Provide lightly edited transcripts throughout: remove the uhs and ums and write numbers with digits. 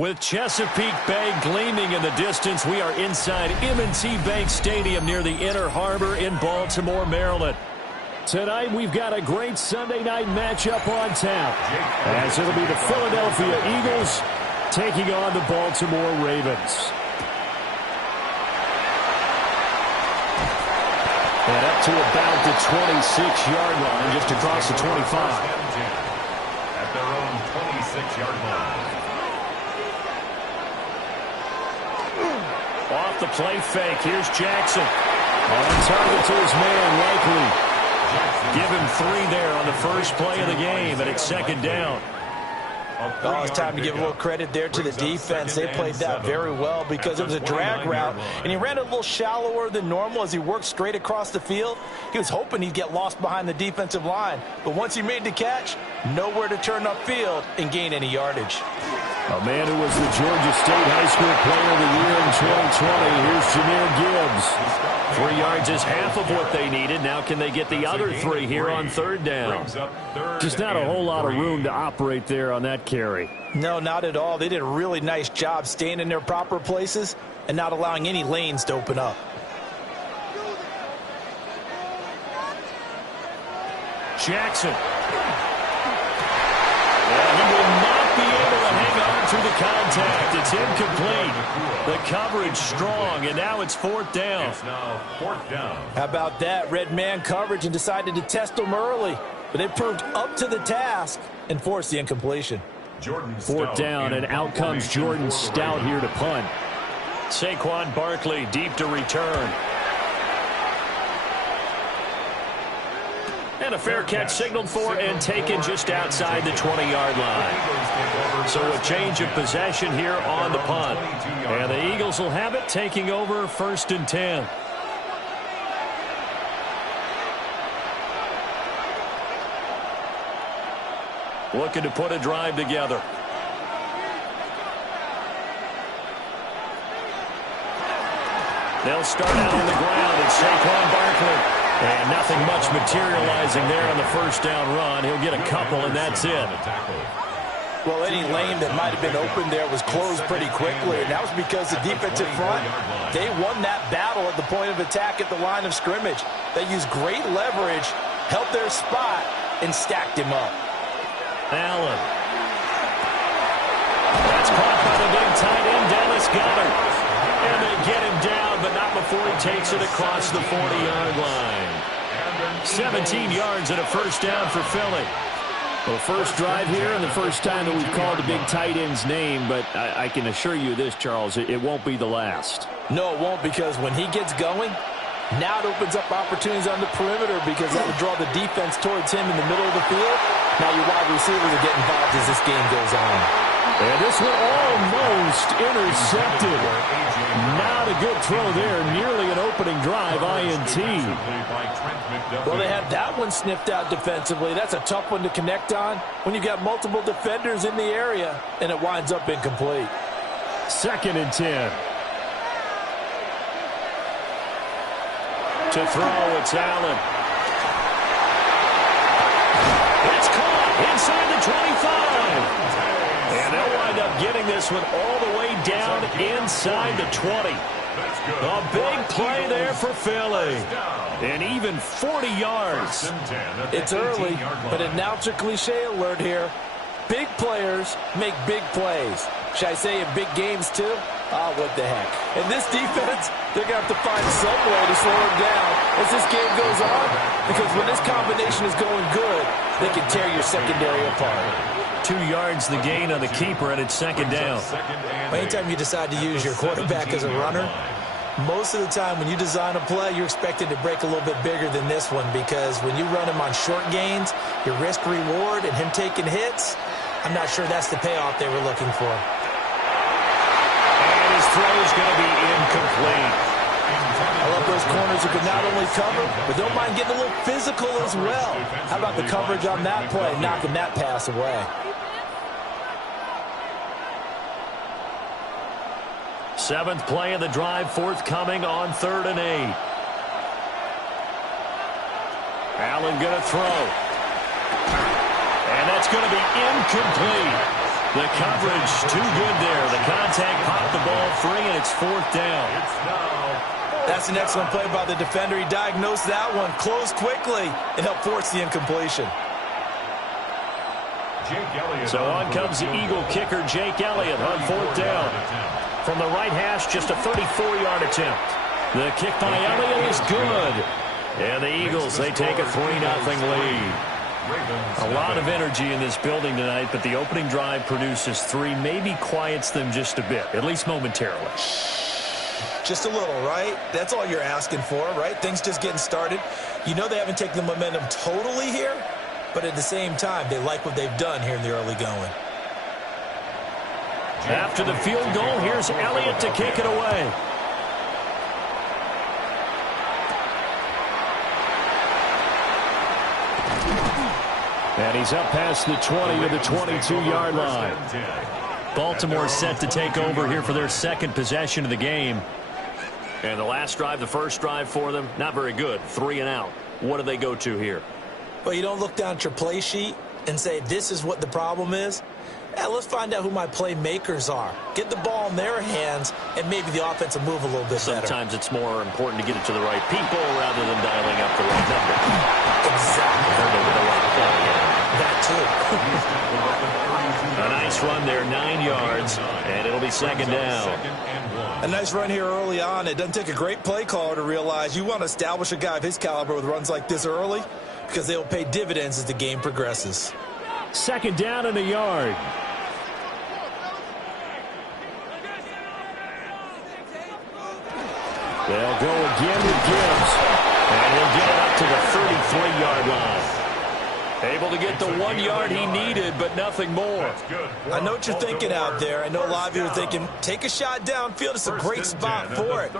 With Chesapeake Bay gleaming in the distance, we are inside M&T Bank Stadium near the Inner Harbor in Baltimore, Maryland. Tonight, we've got a great Sunday night matchup on tap, as it'll be the Philadelphia Eagles taking on the Baltimore Ravens. And up to about the 26-yard line, just across the 25. At their own 26-yard line. Off the play fake, here's Jackson. On target to his man, Likely. Give him 3 there on the first play of the game, and it's second down. Oh, it's time to give a little credit there to the defense. They played that very well because it was a drag route, and he ran a little shallower than normal as he worked straight across the field. He was hoping he'd get lost behind the defensive line, but once he made the catch, nowhere to turn upfield and gain any yardage. A man who was the Georgia State High School Player of the Year in 2020. Here's Jahmyr Gibbs. 3 yards is half of what they needed. Now can they get the other 3 here on third down? Just not a whole lot of room to operate there on that carry. No, not at all. They did a really nice job staying in their proper places and not allowing any lanes to open up. Jackson. He will not be able to hang on through the contact. It's incomplete. The coverage strong, and now it's 4th down. It's now 4th down. How about that? Red man coverage and decided to test them early. But they proved up to the task and forced the incompletion. 4th down, and out comes Jordan Stout here to punt. Saquon Barkley deep to return. And a fair catch signaled for and taken just outside the 20-yard line. So a change of possession here on the punt. And the Eagles will have it, taking over 1st and 10. Looking to put a drive together. They'll start out on the ground. It's Saquon Barkley. And nothing much materializing there on the 1st down run. He'll get a couple, and that's it. Well, any lane that might have been open there was closed pretty quickly, and that was because the defensive front, they won that battle at the point of attack at the line of scrimmage. They used great leverage, held their spot, and stacked him up. Allen. That's caught by the big tight end, Dallas Goedert. And they get him down, but not before he takes it across the 40-yard line. 17 yards and a 1st down for Philly. Well, first drive here and the first time that we've called a big tight end's name, but I can assure you this, Charles, it won't be the last. No, it won't, because when he gets going, now it opens up opportunities on the perimeter because that will draw the defense towards him in the middle of the field. Now your wide receivers will get involved as this game goes on. And this one almost intercepted. Not a good throw there. Nearly an opening drive, INT. Well, they had that one sniffed out defensively. That's a tough one to connect on when you've got multiple defenders in the area, and it winds up incomplete. 2nd and 10. To throw, it's Allen. It's caught inside the 25. And they'll wind up getting this one all the way down inside the 20. A big play there for Philly. And even 40 yards. It's early, but announcer cliche alert here. Big players make big plays. Should I say in big games too? Ah, what the heck. And this defense, they're going to have to find some way to slow it down as this game goes on. Because when this combination is going good, they can tear your secondary apart. 2 yards the gain on the keeper, and it's 2nd down. Anytime you decide to use your quarterback as a runner, most of the time when you design a play, you're expected to break a little bit bigger than this one, because when you run him on short gains, your risk-reward and him taking hits, I'm not sure that's the payoff they were looking for. And his throw is going to be incomplete. I love those corners who can not only cover, but don't mind getting a little physical as well. How about the coverage on that play, knocking that pass away? 7th play of the drive, forthcoming on 3rd and 8. Allen going to throw. And that's going to be incomplete. The coverage too good there. The contact popped the ball free, and it's 4th down. That's an excellent play by the defender. He diagnosed that one, closed quickly, and helped force the incompletion. So on comes the Eagle kicker, Jake Elliott, on 4th down. From the right hash, just a 34-yard attempt. The kick by Elliott is good. And the Eagles, they take a 3-0 lead. A lot of energy in this building tonight, but the opening drive produces 3, maybe quiets them just a bit, at least momentarily. Just a little, right? That's all you're asking for, right? Things just getting started. You know they haven't taken the momentum totally here, but at the same time, they like what they've done here in the early going. After the field goal, here's Elliott to kick it away. And he's up past the 20 to the 22-yard line. Baltimore set to take over here for their second possession of the game. And the last drive, the first drive for them, not very good. 3 and out. What do they go to here? Well, you don't look down at your play sheet and say, this is what the problem is. Let's find out who my playmakers are. Get the ball in their hands, and maybe the offense will move a little bit better. Sometimes it's more important to get it to the right people rather than dialing up the right number. Exactly. That too. A nice run there, 9 yards, and it'll be second down. A nice run here early on. It doesn't take a great play caller to realize you want to establish a guy of his caliber with runs like this early because they will pay dividends as the game progresses. Second down and a yard. They'll go again with Gibbs. And he'll get it up to the 33-yard line. Able to get the 1 yard he needed, but nothing more. I know what you're thinking out there. I know a lot of you are thinking, take a shot downfield. It's a great spot for it.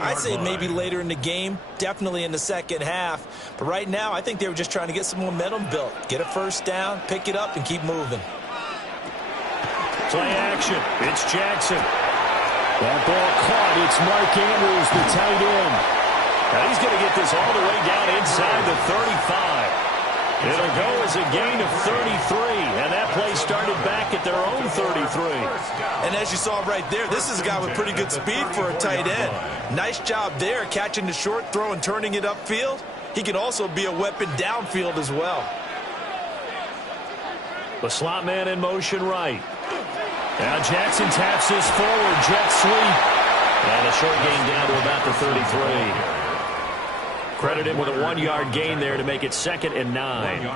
I'd say maybe later in the game, definitely in the second half. But right now, I think they were just trying to get some momentum built. Get a first down, pick it up, and keep moving. Play action. It's Jackson. That ball caught. It's Mark Andrews, the tight end. Now he's going to get this all the way down inside the 35. It'll go as a gain of 33, and that play started back at their own 33. And as you saw right there, this is a guy with pretty good speed for a tight end. Nice job there, catching the short throw and turning it upfield. He can also be a weapon downfield as well. The slot man in motion right. Now Jackson taps this forward, jet sweep. And a short gain down to about the 33. Credit him with a 1 yard gain there to make it 2nd and 9.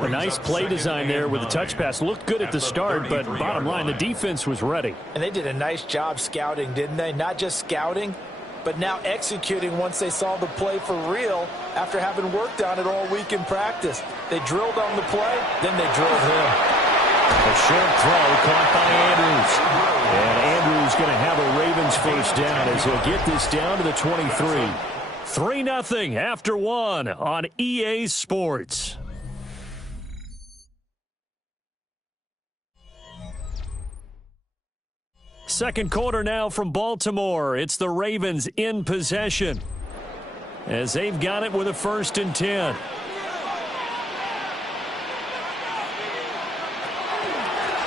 A nice play design there with the touch pass. Looked good at the start, but bottom line, the defense was ready. And they did a nice job scouting, didn't they? Not just scouting, but now executing once they saw the play for real after having worked on it all week in practice. They drilled on the play, then they drilled him. A short throw caught by Andrews. And Andrews going to have a Ravens first down as he'll get this down to the 23. 3-0 after 1 on EA Sports. Second quarter now from Baltimore. It's the Ravens in possession as they've got it with a 1st and 10.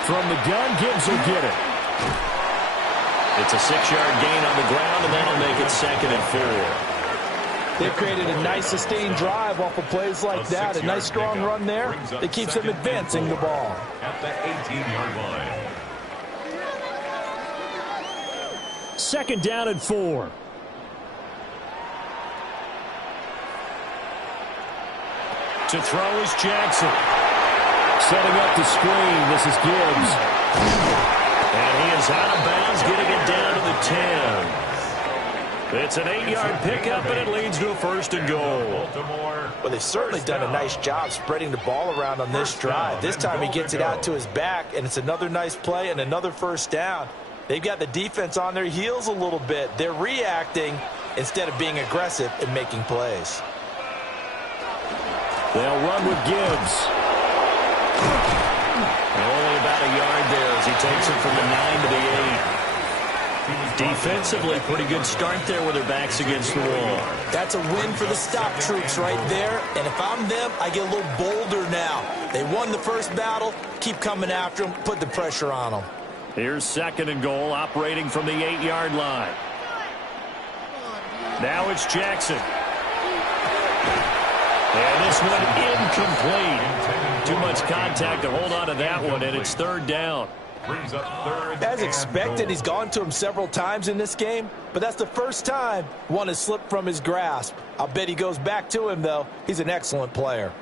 From the gun, Gibbs will get it. It's a 6-yard gain on the ground, and that'll make it 2nd and 4. They've created a nice sustained drive off of plays like that. A nice strong run there that keeps them advancing the ball. At the 18-yard line. 2nd down and 4. To throw is Jackson. Setting up the screen. This is Gibbs. And he is out of bounds, getting it down to the 10. It's an 8-yard pickup, and it leads to a 1st and goal. Well, they've certainly done a nice job spreading the ball around on this drive. This time he gets it out to his back, and it's another nice play and another first down. They've got the defense on their heels a little bit. They're reacting instead of being aggressive and making plays. They'll run with Gibbs. Only about a yard there as he takes it from the 9 to the 8. Defensively, pretty good start there with their backs against the wall. That's a win for the stop troops right there. And if I'm them, I get a little bolder now. They won the first battle. Keep coming after them. Put the pressure on them. Here's 2nd and goal, operating from the 8-yard line. Now it's Jackson. And this one incomplete. Too much contact to hold on to that one, and it's 3rd down. As expected, he's gone to him several times in this game, but that's the first time one has slipped from his grasp. I'll bet he goes back to him, though. He's an excellent player.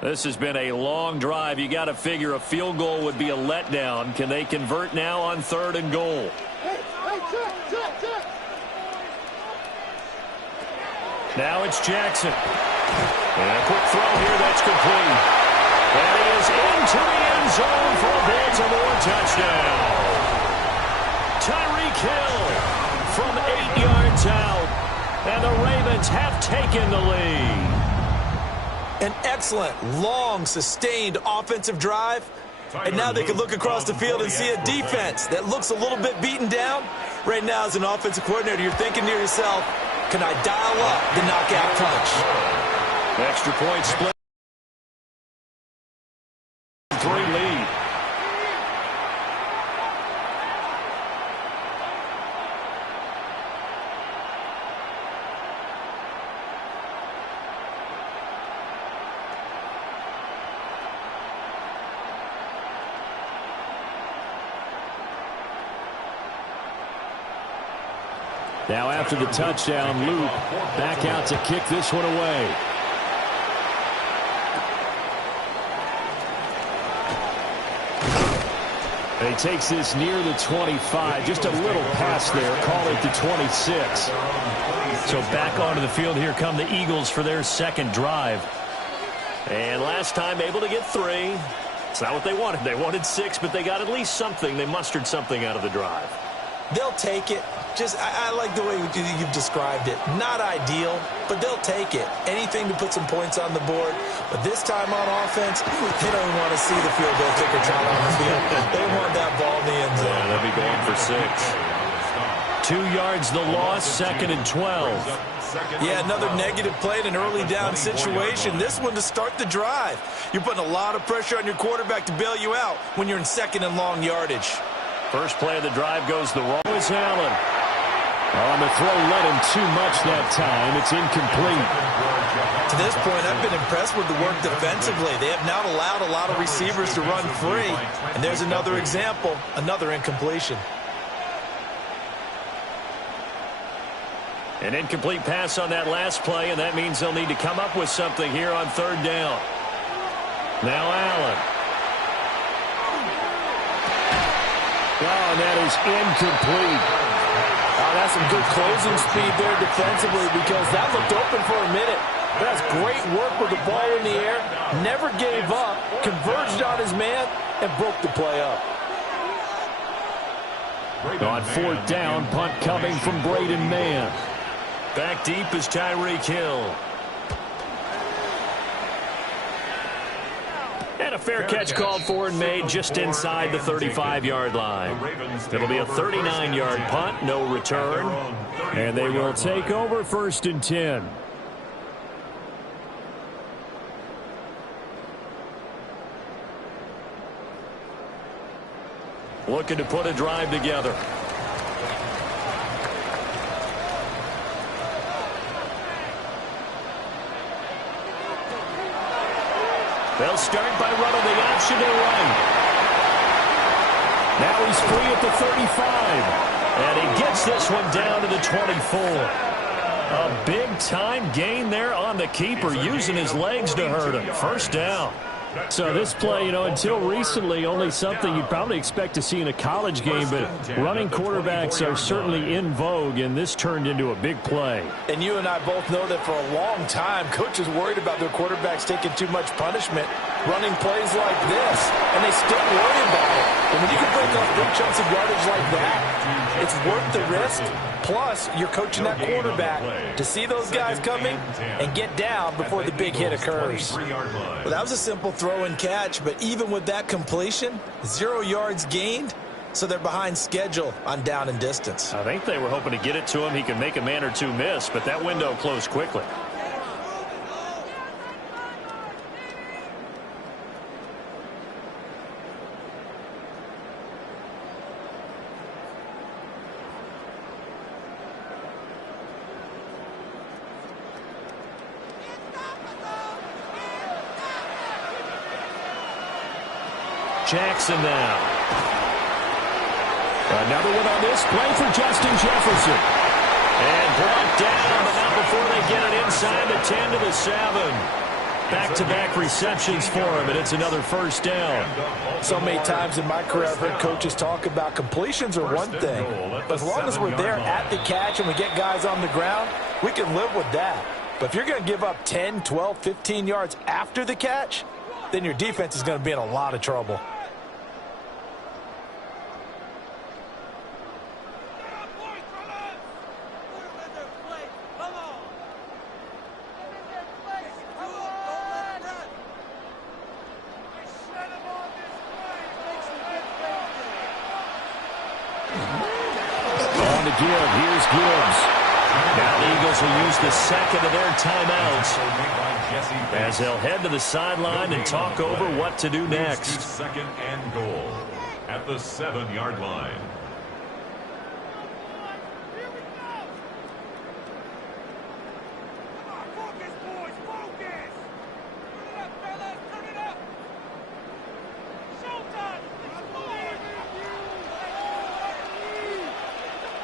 This has been a long drive. You got to figure a field goal would be a letdown. Can they convert now on 3rd and goal? Now it's Jackson. And a quick throw here that's complete. And he is into the end zone for a Baltimore touchdown. Tyreek Hill from 8 yards out. And the Ravens have taken the lead. An excellent, long, sustained offensive drive. And now they can look across the field and see a defense that looks a little bit beaten down. Right now, as an offensive coordinator, you're thinking to yourself, can I dial up the knockout punch? Extra point split. 3 lead. Now after the touchdown, Luke back out to kick this one away. And he takes this near the 25. Just a little pass there. Call it the 26. So back onto the field. Here come the Eagles for their second drive. And last time able to get 3. It's not what they wanted. They wanted 6, but they got at least something. They mustered something out of the drive. They'll take it. I like the way you've described it. Not ideal, but they'll take it. Anything to put some points on the board. But this time on offense, they don't want to see the field goal kicker trot on the field. They want that ball in the end zone. Yeah, they'll be going for 6. 2 yards the loss, 2nd and 12. Yeah, another negative play in an early down situation. This one to start the drive. You're putting a lot of pressure on your quarterback to bail you out when you're in 2nd and long yardage. First play of the drive goes the wrong. It's Allen. On the throw, led him too much that time. It's incomplete. To this point, I've been impressed with the work defensively. They have now allowed a lot of receivers to run free. And there's another example, another incompletion. An incomplete pass on that last play, and that means they'll need to come up with something here on 3rd down. Now Allen. Oh, and that is incomplete. Oh, that's some good closing speed there defensively because that looked open for a minute. That's great work with the ball in the air. Never gave up, converged on his man, and broke the play up. On 4th down, punt coming from Braden Mann. Back deep is Tyreek Hill. And a fair catch called for and made just inside the 35-yard line. It'll be a 39-yard punt, no return. And they will take over 1st and 10. Looking to put a drive together. They'll start by running the option to right. Now he's free at the 35. And he gets this one down to the 24. A big-time gain there on the keeper, using his legs to hurt him. 1st down. So this play, until recently, only something you'd probably expect to see in a college game, but running quarterbacks are certainly in vogue, and this turned into a big play. And you and I both know that for a long time, coaches worried about their quarterbacks taking too much punishment, running plays like this, and they still worry about it. And when you can break off big chunks of yardage like that, it's worth the risk. Plus, you're coaching that quarterback to see those guys coming and get down before the big hit occurs. Well, that was a simple throw and catch, but even with that completion, 0 yards gained, so they're behind schedule on down and distance. I think they were hoping to get it to him. He could make a man or two miss, but that window closed quickly. Jackson now. Another one on this play for Justin Jefferson. And brought down, but not before they get it inside the 10 to the 7. Back-to-back receptions for him, and it's another 1st down. So many times in my career, I've heard coaches talk about completions are one thing. But as long as we're there at the catch and we get guys on the ground, we can live with that. But if you're going to give up 10, 12, 15 yards after the catch, then your defense is going to be in a lot of trouble. give. Here's Gibbs. Now the Eagles will use the second of their timeouts as they'll head to the sideline and talk over what to do next. Second and goal at the 7-yard line.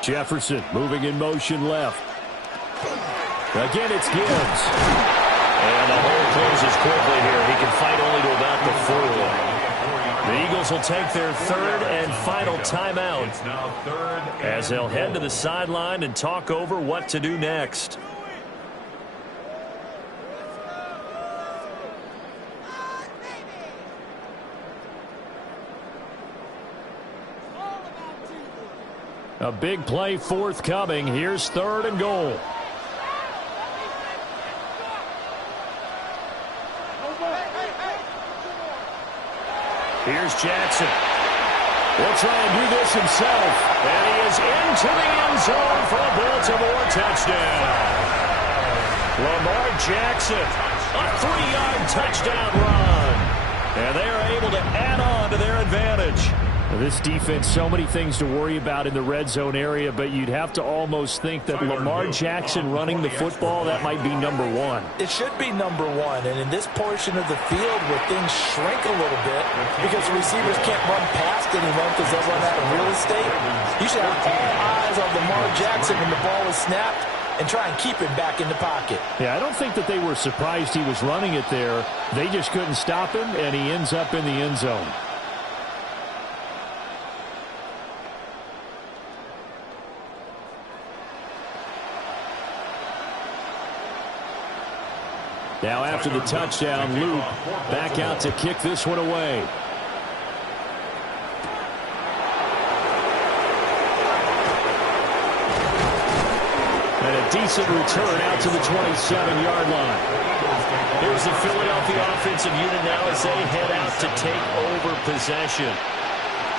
Jefferson moving in motion left. Again, it's Gibbs. And the hole closes quickly here. He can fight only to about the 4. The Eagles will take their third and final timeout as they'll head to the sideline and talk over what to do next. A big play forthcoming. Here's third and goal. Here's Jackson. He'll try and do this himself. And he is into the end zone for a Baltimore touchdown. Lamar Jackson, a 3-yard touchdown run. And they are able to add on to their advantage. This defense, so many things to worry about in the red zone area, but you'd have to almost think that Lamar Jackson running the football, that might be number one. It should be number one, and in this portion of the field where things shrink a little bit because the receivers can't run past anyone because they'll run out of real estate, you should have all eyes on Lamar Jackson when the ball is snapped and try and keep him back in the pocket. Yeah, I don't think that they were surprised he was running it there. They just couldn't stop him, and he ends up in the end zone. Now after the touchdown, Luke back out to kick this one away. And a decent return out to the 27-yard line. Here's the Philadelphia offensive unit now as they head out to take over possession.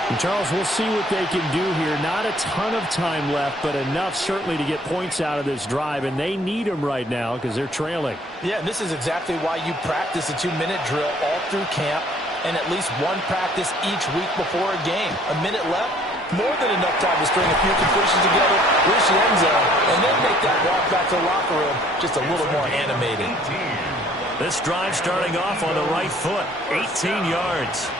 And Charles, we'll see what they can do here. Not a ton of time left, but enough certainly to get points out of this drive, and they need them right now because they're trailing. Yeah, and this is exactly why you practice a 2-minute drill all through camp and at least one practice each week before a game. A minute left, more than enough time to string a few completions together, reach the end zone, and then make that walk back to the locker room just a little more animated. This drive starting off on the right foot, 18 yards.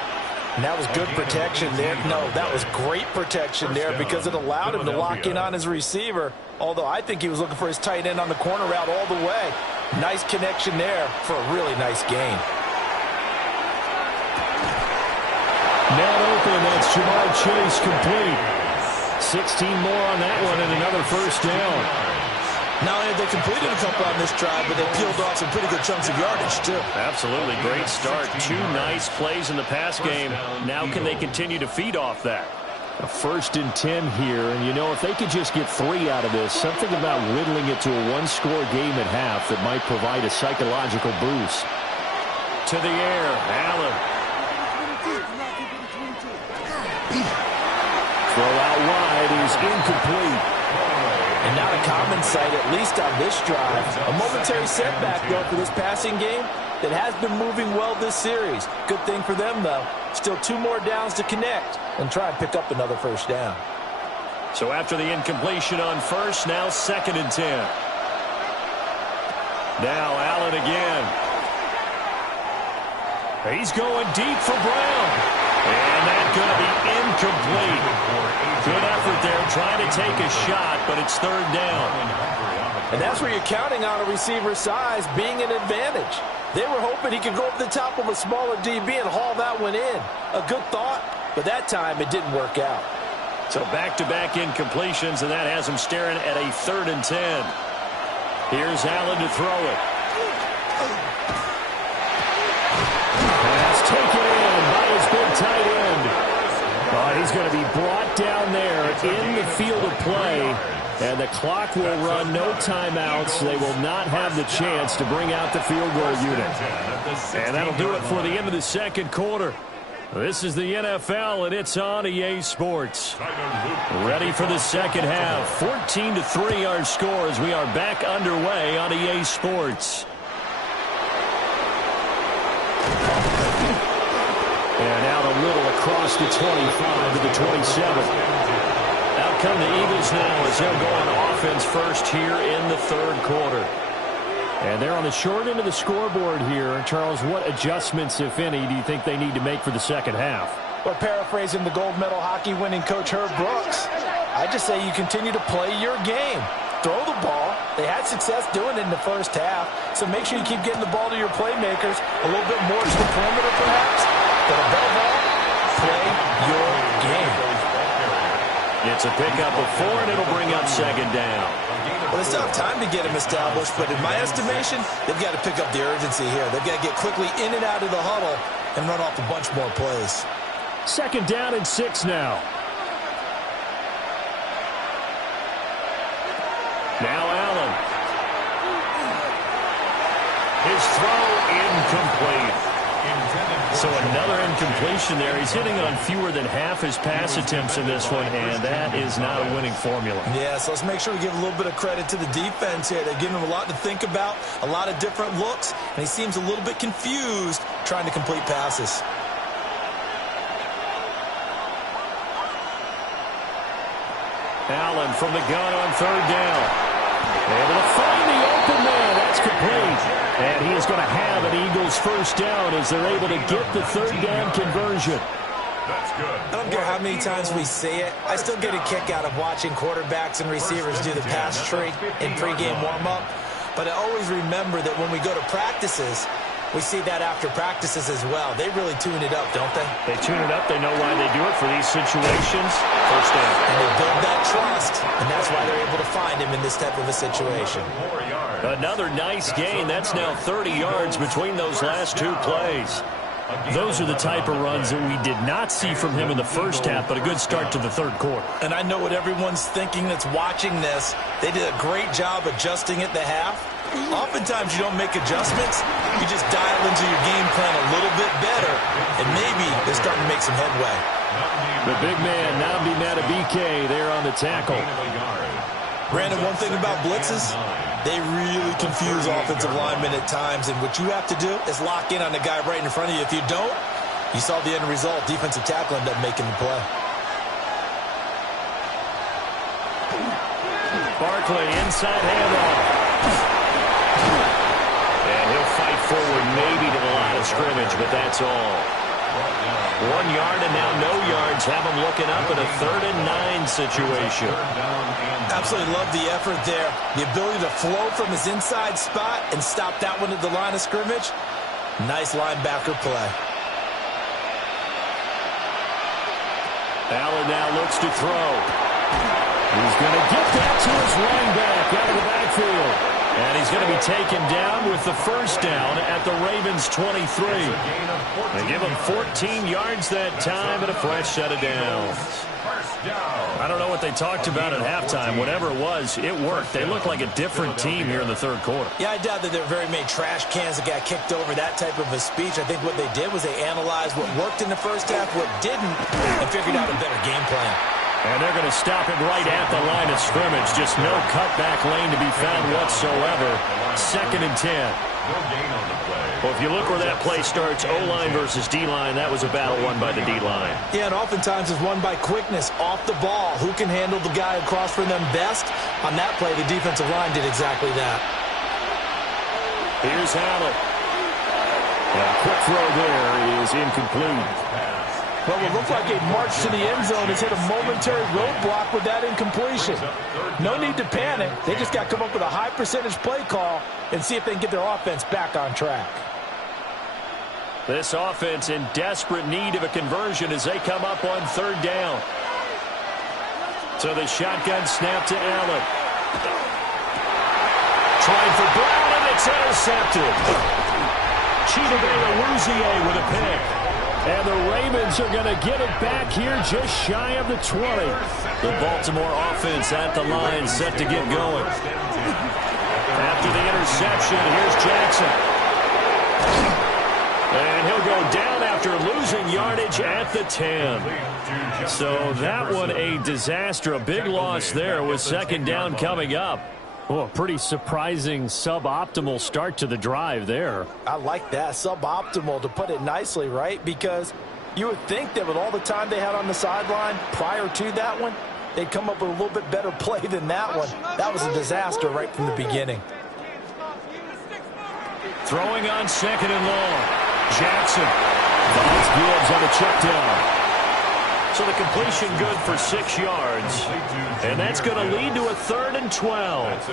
And that was good protection there. No, that was great protection there because it allowed him to lock in on his receiver, although I think he was looking for his tight end on the corner route all the way. Nice connection there for a really nice gain. Man open, that's Ja'Marr Chase complete. 16 more on that one and another first down. Not only have they completed a couple on this drive, but they peeled off some pretty good chunks of yardage, too. Absolutely. Great start. 2 nice plays in the pass game. Now can they continue to feed off that? A 1st and 10 here, and you know, if they could just get 3 out of this, something about whittling it to a 1-score game at half that might provide a psychological boost. To the air, Allen. Throw out wide is incomplete. And not a common sight, at least on this drive. A momentary setback, though, for this passing game that has been moving well this series. Good thing for them, though. Still 2 more downs to connect and try and pick up another first down. So after the incompletion on first, now 2nd and 10. Now Allen again. He's going deep for Brown. And that's going to be incomplete. Good effort there, trying to take a shot, but it's 3rd down. And that's where you're counting on a receiver's size being an advantage. They were hoping he could go up the top of a smaller DB and haul that one in. A good thought, but that time it didn't work out. So back-to-back incompletions, and that has him staring at a 3rd and 10. Here's Allen to throw it. Pass taken in by his big tight end. He's going to be brought down there in the field of play, and the clock will run, no timeouts. They will not have the chance to bring out the field goal unit. And that'll do it for the end of the 2nd quarter. This is the NFL, and it's on EA Sports. Ready for the second half. 14-3 our score as we are back underway on EA Sports. And out a little across the 25 to the 27. Out come the Eagles now as they'll go on offense first here in the third quarter. And they're on the short end of the scoreboard here. Charles, what adjustments, if any, do you think they need to make for the second half? Well, paraphrasing the gold medal hockey winning coach Herb Brooks, I just say you continue to play your game. Throw the ball. They had success doing it in the first half, so make sure you keep getting the ball to your playmakers, a little bit more to the perimeter perhaps, but above all, play your game. It's a pickup of 4, and it'll bring up second down. Well, they still have time to get him established, but in my estimation, they've got to pick up the urgency here. They've got to get quickly in and out of the huddle and run off a bunch more plays. Second down and 6 now. Now Allen. His throw incomplete. So another incompletion there. He's hitting on fewer than half his pass attempts in this one, and that is not a winning formula. Yeah, so let's make sure we give a little bit of credit to the defense here. They're giving him a lot to think about, a lot of different looks, and he seems a little bit confused trying to complete passes. Allen from the gun on third down. Able to find the open man. That's complete. And he is going to have an Eagles first down as they're able to get the third down conversion. That's good. I don't care how many times we see it. I still get a kick out of watching quarterbacks and receivers do the pass tree in pregame warm-up. But I always remember that when we go to practices, we see that after practices as well. They really tune it up, don't they? They tune it up. They know why they do it for these situations. First down. And they build that trust, and that's why they're able to find him in this type of a situation. Another nice gain. That's now 30 yards between those last two plays. Those are the type of runs that we did not see from him in the first half, but a good start to the third quarter. And I know what everyone's thinking that's watching this. They did a great job adjusting at the half. Oftentimes you don't make adjustments. You just dial into your game plan a little bit better, and maybe they're starting to make some headway. The big man, Nnamdi Madubuike, there on the tackle. Brandon, one thing about blitzes, they really confuse offensive linemen at times, and what you have to do is lock in on the guy right in front of you. If you don't, you saw the end result. Defensive tackle ended up making the play. Barkley, inside handoff. And he'll fight forward maybe to the line of scrimmage, but that's all. 1 yard and now no yards. Have him looking up in a 3rd and 9 situation. Absolutely love the effort there. The ability to flow from his inside spot and stop that one at the line of scrimmage. Nice linebacker play. Allen now looks to throw. He's going to get that to his running back out of the backfield. And he's going to be taken down with the first down at the Ravens 23. They give him 14 yards that time and a fresh set of downs. I don't know what they talked about at halftime. Whatever it was, it worked. They look like a different team here in the third quarter. Yeah, I doubt that there were very many trash cans that got kicked over, that type of a speech. I think what they did was they analyzed what worked in the first half, what didn't, and figured out a better game plan. And they're going to stop it right at the line of scrimmage. Just no cutback lane to be found whatsoever. 2nd and 10. No gain on the play. Well, if you look where that play starts, O-line versus D-line, that was a battle won by the D-line. Yeah, and oftentimes it's won by quickness off the ball. Who can handle the guy across from them best? On that play, the defensive line did exactly that. Here's Allen. A quick throw there is incomplete. Well, it looked like a march to the end zone has hit a momentary roadblock with that incompletion. No need to panic. They just got to come up with a high percentage play call and see if they can get their offense back on track. This offense in desperate need of a conversion as they come up on 3rd down. So the shotgun snap to Allen. Trying for Brown, and it's intercepted. Chidobe Awuzie with a pick. And the Ravens are going to get it back here just shy of the 20. The Baltimore offense at the line set to get going. After the interception, here's Jackson. And he'll go down after after losing yardage at the 10. So that one a disaster, a big loss there with second down coming up. Oh, a pretty surprising suboptimal start to the drive there. I like that, suboptimal, to put it nicely, right? Because you would think that with all the time they had on the sideline prior to that one, they'd come up with a little bit better play than that one. That was a disaster right from the beginning. Throwing on second and long. Jackson finds Gibbs on a check down. So the completion good for 6 yards. And that's going to lead to a 3rd and 12.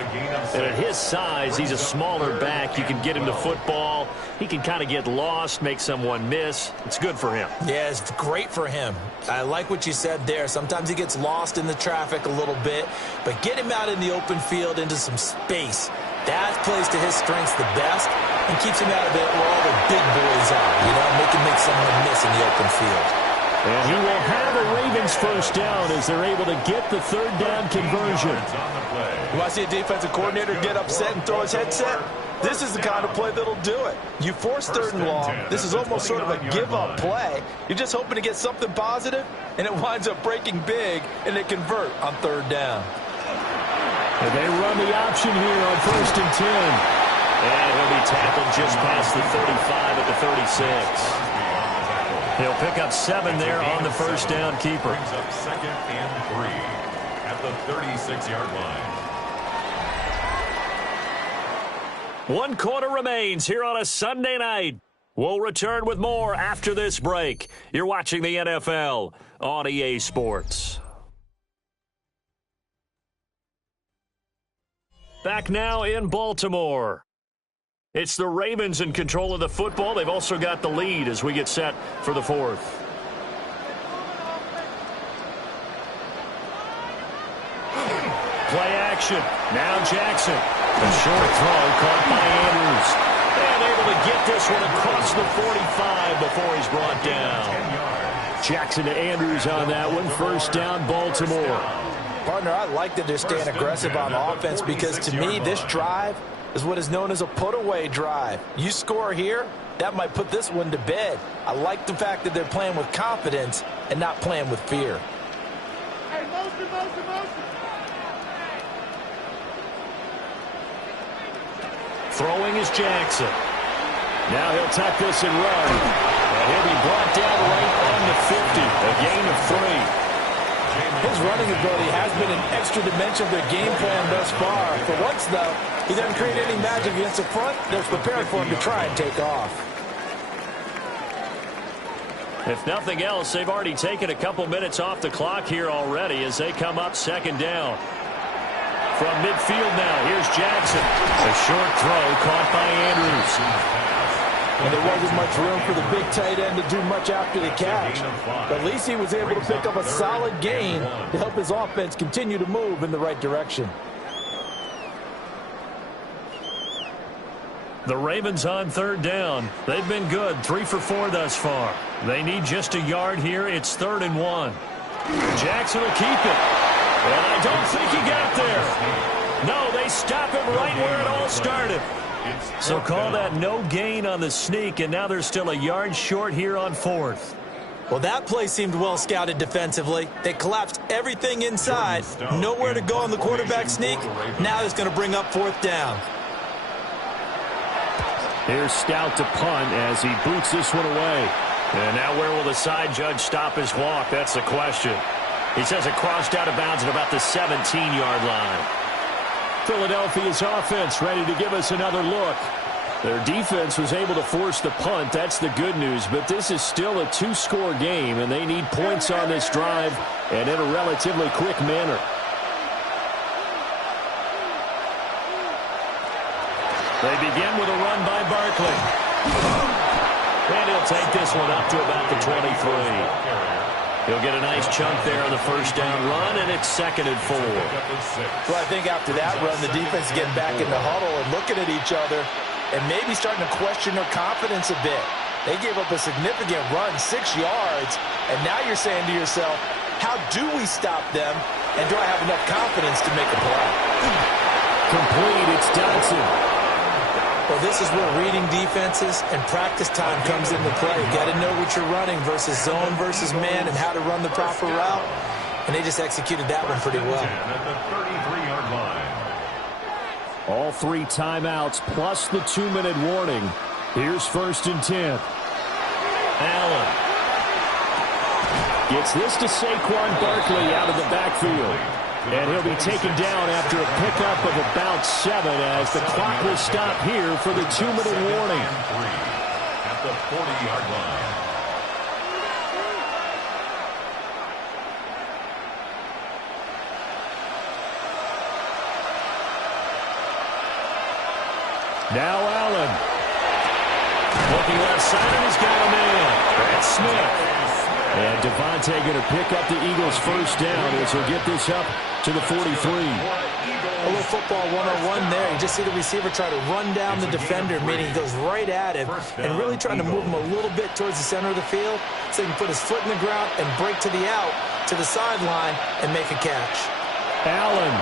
And at his size, he's a smaller back. You can get him to football. He can kind of get lost, make someone miss. It's good for him. Yeah, it's great for him. I like what you said there. Sometimes he gets lost in the traffic a little bit. But get him out in the open field into some space. That plays to his strengths the best and keeps him out of it where all the big boys are. You know, make someone miss in the open field. And he will have a Ravens first down as they're able to get the 3rd down conversion. You want to see a defensive coordinator get upset and throw his headset? This is the kind of play that'll do it. You force 3rd and long. This is almost sort of a give-up play. You're just hoping to get something positive, and it winds up breaking big, and they convert on 3rd down. And they run the option here on 1st and 10. And he'll be tackled just past the 35 at the 36. He'll pick up 7 there on the first down keeper. Brings up 2nd and 3 at the 36-yard line. 1 quarter remains here on a Sunday night. We'll return with more after this break. You're watching the NFL on EA Sports. Back now in Baltimore. It's the Ravens in control of the football. They've also got the lead as we get set for the 4th. Play action. Now Jackson. A short throw caught by Andrews. And able to get this one across the 45 before he's brought down. Jackson to Andrews on that one. First down, Baltimore. Partner, I like that they're staying aggressive on offense because to me this drive is what is known as a put-away drive. You score here, that might put this one to bed. I like the fact that they're playing with confidence and not playing with fear. Hey, motion. Throwing is Jackson. Now he'll tuck this and run. And he'll be brought down right on the 50. A gain of 3. His running ability has been an extra dimension of their game plan thus far. For once, though, he doesn't create any magic against the front. They're prepared for him to try and take off. If nothing else, they've already taken a couple minutes off the clock here already as they come up 2nd down. From midfield now, here's Jackson. A short throw caught by Andrews. And there wasn't much room for the big tight end to do much after the catch. But at least he was able to pick up a solid gain to help his offense continue to move in the right direction. The Ravens on 3rd down. They've been good, 3 for 4 thus far. They need just a yard here. It's 3rd and 1. Jackson will keep it. And I don't think he got there. No, they stop him right where it all started. So call that no gain on the sneak, and now they're still a yard short here on 4th. Well, that play seemed well scouted defensively. They collapsed everything inside. Nowhere to go on the quarterback sneak. Now it's going to bring up 4th down. Here's Stout to punt as he boots this one away. And now where will the side judge stop his walk? That's the question. He says it crossed out of bounds at about the 17-yard line. Philadelphia's offense ready to give us another look. Their defense was able to force the punt. That's the good news. But this is still a 2-score game, and they need points on this drive and in a relatively quick manner. They begin with a run by Barkley. And he'll take this one up to about the 23. He'll get a nice chunk there on the first down run, and it's 2nd and 4. Well, I think after that run, the defense is getting back in the huddle and looking at each other and maybe starting to question their confidence a bit. They gave up a significant run, 6 yards, and now you're saying to yourself, how do we stop them, and do I have enough confidence to make a play? Complete, it's Dodson. Well, this is where reading defenses and practice time comes into play. You got to know what you're running versus zone versus man and how to run the proper route. And they just executed that one pretty well. At the 33-yard line. All 3 timeouts plus the 2-minute warning. Here's 1st and 10. Allen gets this to Saquon Barkley out of the backfield. And he'll be taken down after a pickup of about 7 as the clock will stop here for the 2-minute warning. At the 40-yard line. Now Allen. Looking left side, and he's got a man. That's Smith. And Devontae going to pick up the Eagles' first down as he'll get this up to the 43. A little football 101 there. You just see the receiver try to run down the defender, meaning he goes right at him and really trying to move him a little bit towards the center of the field so he can put his foot in the ground and break to the out, to the sideline, and make a catch. Allen.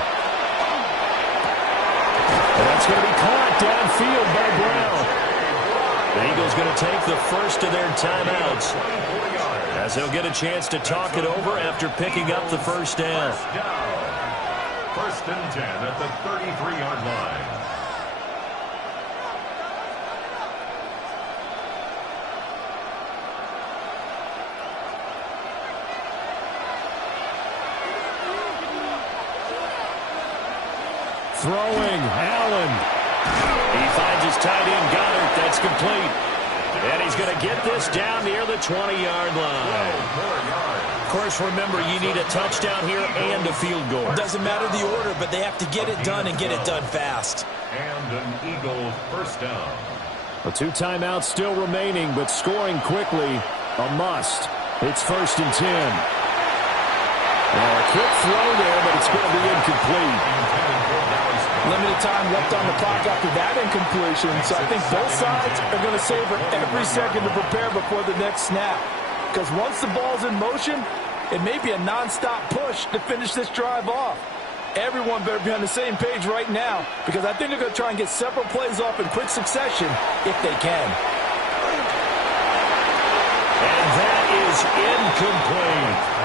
That's going to be caught downfield by Brown. The Eagles going to take the first of their timeouts as they'll get a chance to talk it over after picking up the first down. 1st and 10 at the 33-yard line. Throwing, Allen. He finds his tight end, Goddard. That's complete. And he's going to get this down near the 20-yard line. Of course, remember, you need a touchdown here and a field goal. Doesn't matter the order, but they have to get it done and get it done fast. And an Eagle first down. Well, 2 timeouts still remaining, but scoring quickly, a must. It's 1st and 10. Now, a quick throw there, but it's going to be incomplete. Limited time left on the clock after that incompletion, so I think both sides are going to savor every second to prepare before the next snap. Because once the ball's in motion, it may be a nonstop push to finish this drive off. Everyone better be on the same page right now, because I think they're going to try and get several plays off in quick succession if they can. And that is incomplete.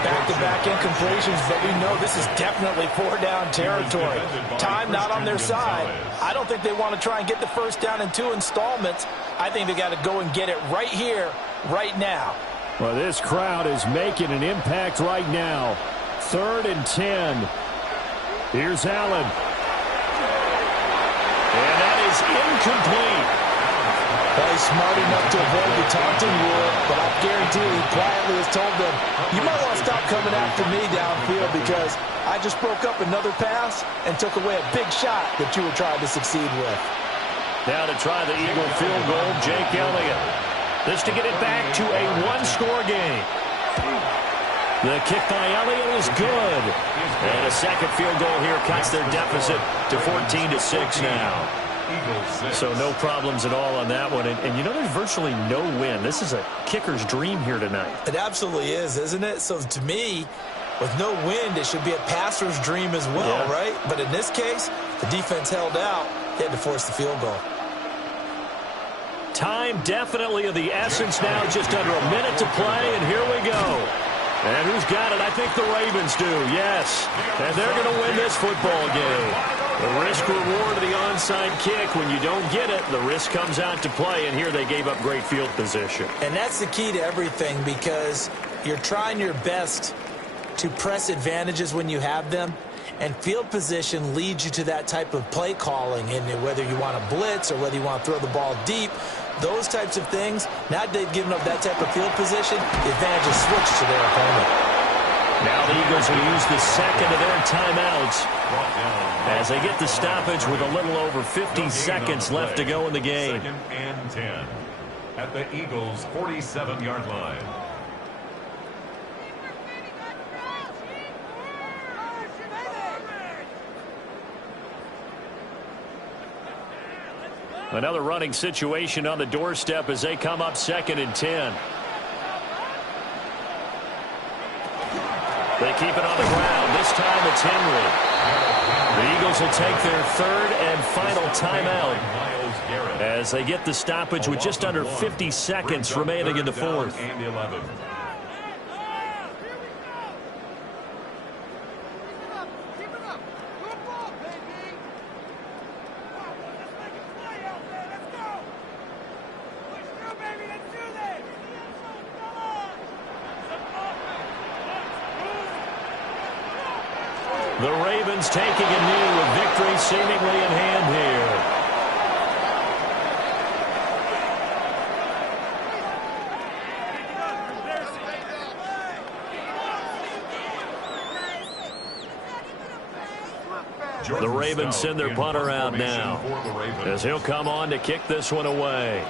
Back-to-back incompletions, but we know this is definitely 4-down territory. Time not on their side. I don't think they want to try and get the first down in 2 installments. I think they got to go and get it right here, right now. Well, this crowd is making an impact right now. 3rd and 10. Here's Allen. And that is incomplete. Well, he's smart enough to avoid the taunting rule, but I guarantee he quietly has told them, you might want to stop coming after me downfield because I just broke up another pass and took away a big shot that you were trying to succeed with. Now to try the Eagle field goal, Jake Elliott. This to get it back to a 1-score game. The kick by Elliott is good. And a second field goal here cuts their deficit to 14-6 now. So no problems at all on that one. And you know, there's virtually no win. This is a kicker's dream here tonight. It absolutely is, isn't it? So to me, with no wind, it should be a passer's dream as well, right? But in this case, the defense held out. They had to force the field goal. Time definitely of the essence now. Just under a minute to play, and here we go. And who's got it? I think the Ravens do, yes. And they're going to win this football game. The risk-reward of the onside kick. When you don't get it, the risk comes out to play, and here they gave up great field position. And that's the key to everything, because you're trying your best to press advantages when you have them, and field position leads you to that type of play calling. And whether you want to blitz or whether you want to throw the ball deep, those types of things, now that they've given up that type of field position, the advantage is switched to their opponent. Now the Eagles will use the second of their timeouts as they get the stoppage with a little over 50 seconds left to go in the game. 2nd and 10 at the Eagles' 47-yard line. Another running situation on the doorstep as they come up 2nd and 10. They keep it on the ground. This time it's Henry. The Eagles will take their third and final timeout as they get the stoppage with just under 50 seconds remaining in the fourth. The Ravens taking a knee with victory seemingly in hand here. The Ravens send their punter out now as he'll come on to kick this one away.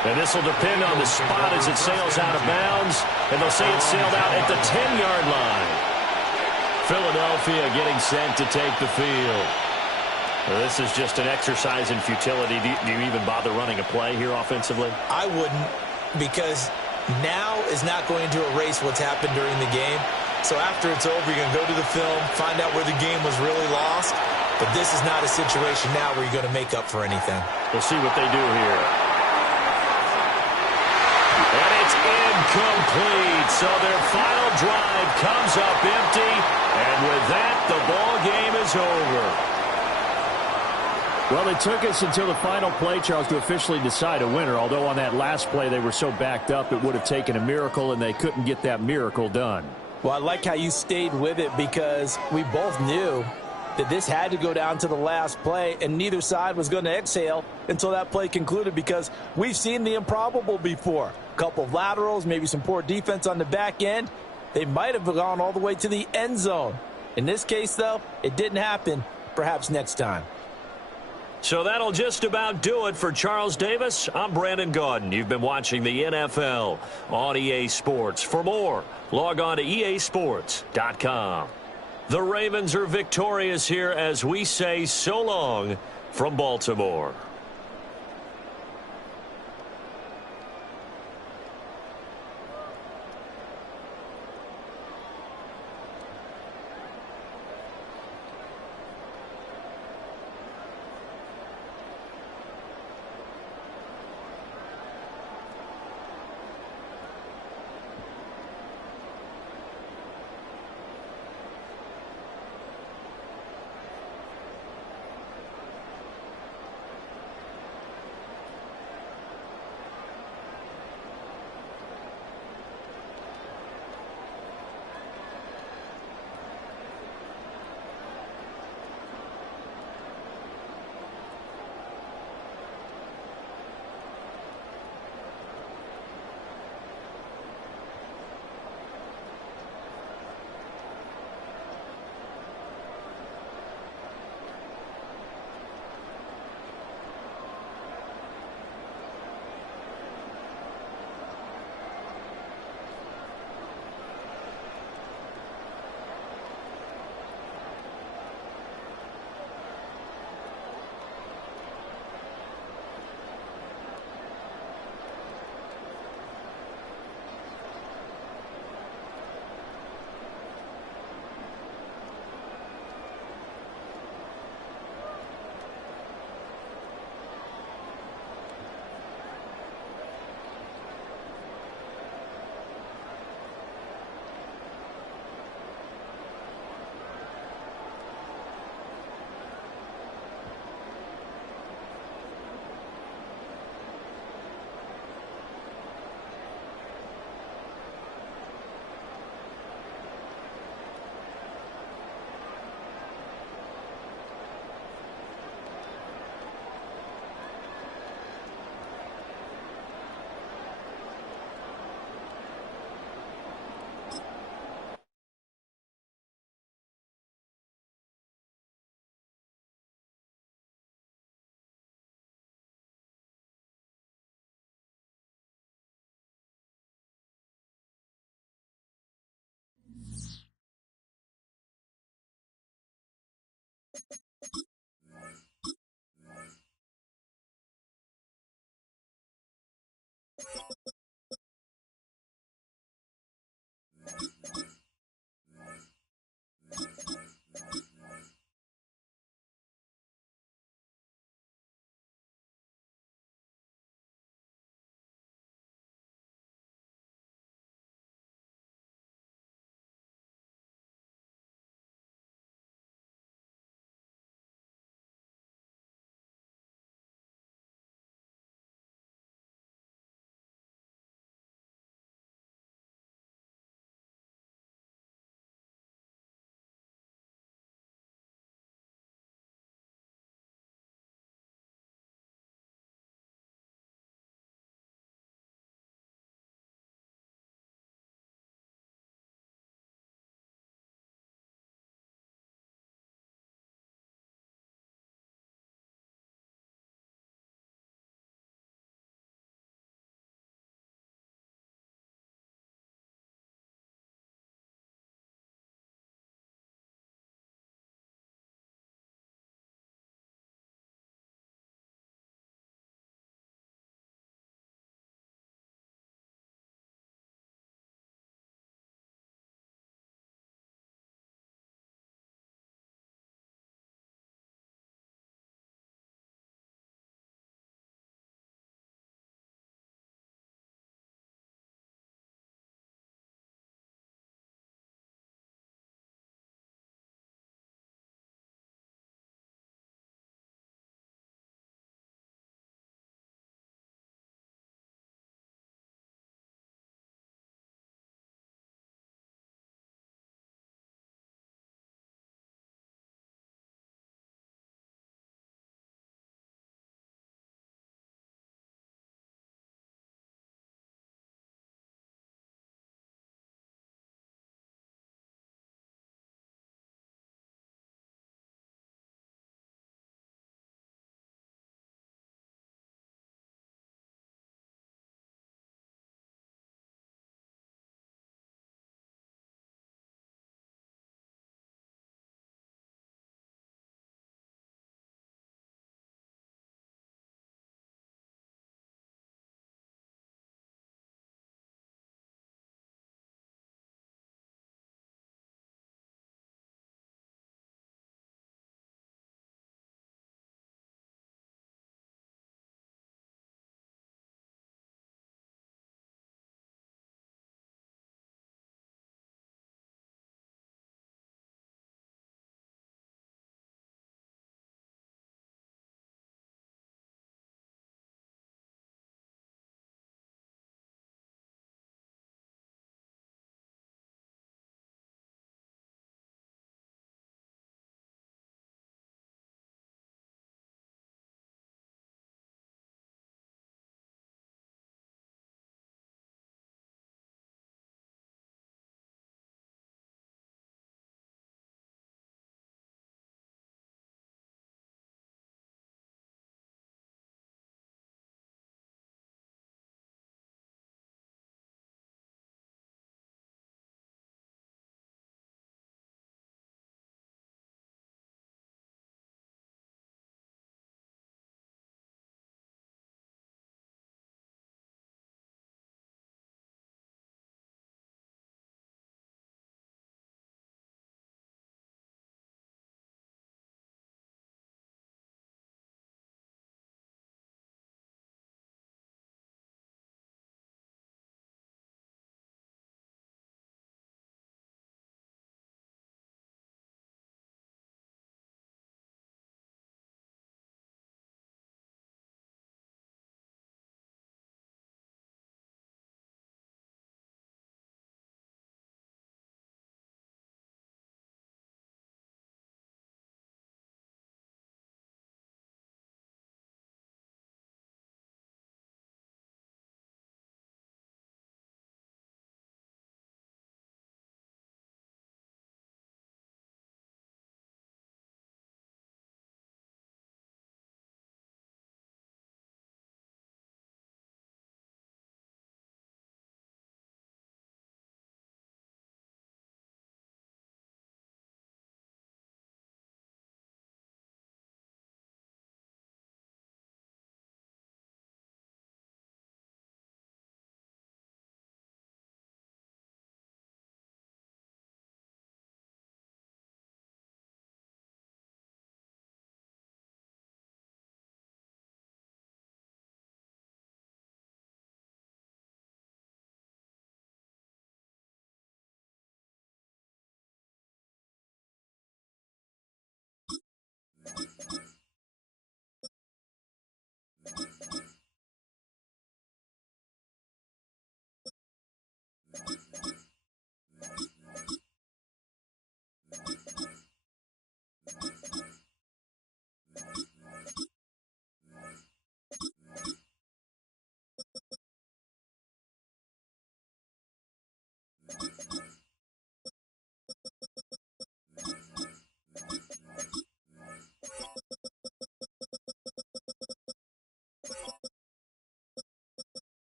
And this will depend on the spot as it sails out of bounds. And they'll say it sailed out at the 10-yard line. Philadelphia getting set to take the field. Well, this is just an exercise in futility. Do you even bother running a play here offensively? I wouldn't, because now is not going to erase what's happened during the game. So after it's over, you're going to go to the film, find out where the game was really lost. But this is not a situation now where you're going to make up for anything. We'll see what they do here. And it's incomplete. So their final drive comes up empty. And with that, the ball game is over. Well, it took us until the final play, Charles, to officially decide a winner. Although on that last play they were so backed up, it would have taken a miracle, and they couldn't get that miracle done. Well, I like how you stayed with it, because we both knew that this had to go down to the last play, and neither side was going to exhale until that play concluded, because we've seen the improbable before. A couple of laterals, maybe some poor defense on the back end. They might have gone all the way to the end zone. In this case, though, it didn't happen. Perhaps next time. So that'll just about do it for Charles Davis. I'm Brandon Gaudin. You've been watching the NFL on EA Sports. For more, log on to easports.com. The Ravens are victorious here as we say so long from Baltimore.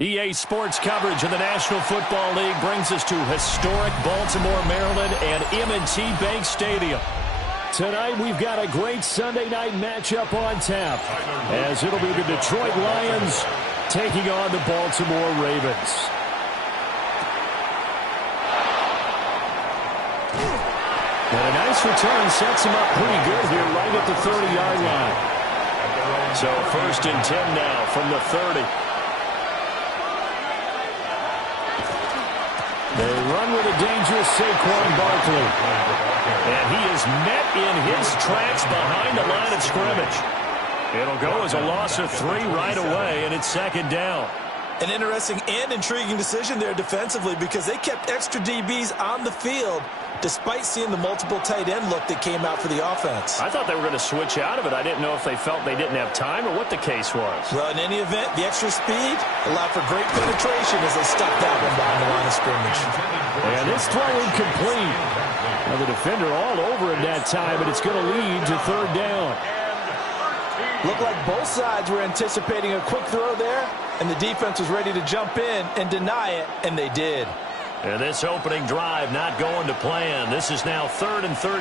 EA Sports coverage of the National Football League brings us to historic Baltimore, Maryland, and M&T Bank Stadium. Tonight, we've got a great Sunday night matchup on tap, as it'll be the Detroit Lions taking on the Baltimore Ravens. And a nice return sets him up pretty good here right at the 30-yard line. So 1st and 10 now from the 30. They run with a dangerous Saquon Barkley. And he is met in his tracks behind the line of scrimmage. It'll go as a loss of 3 right away, and it's 2nd down. An interesting and intriguing decision there defensively because they kept extra DBs on the field despite seeing the multiple tight end look that came out for the offense. I thought they were going to switch out of it. I didn't know if they felt they didn't have time or what the case was. Well, in any event, the extra speed allowed for great penetration as they stuck that one behind the line of scrimmage. And this throw incomplete. Now the defender all over it that time, but it's going to lead to 3rd down. Looked like both sides were anticipating a quick throw there, and the defense was ready to jump in and deny it, and they did. And this opening drive not going to plan. This is now 3rd and 13.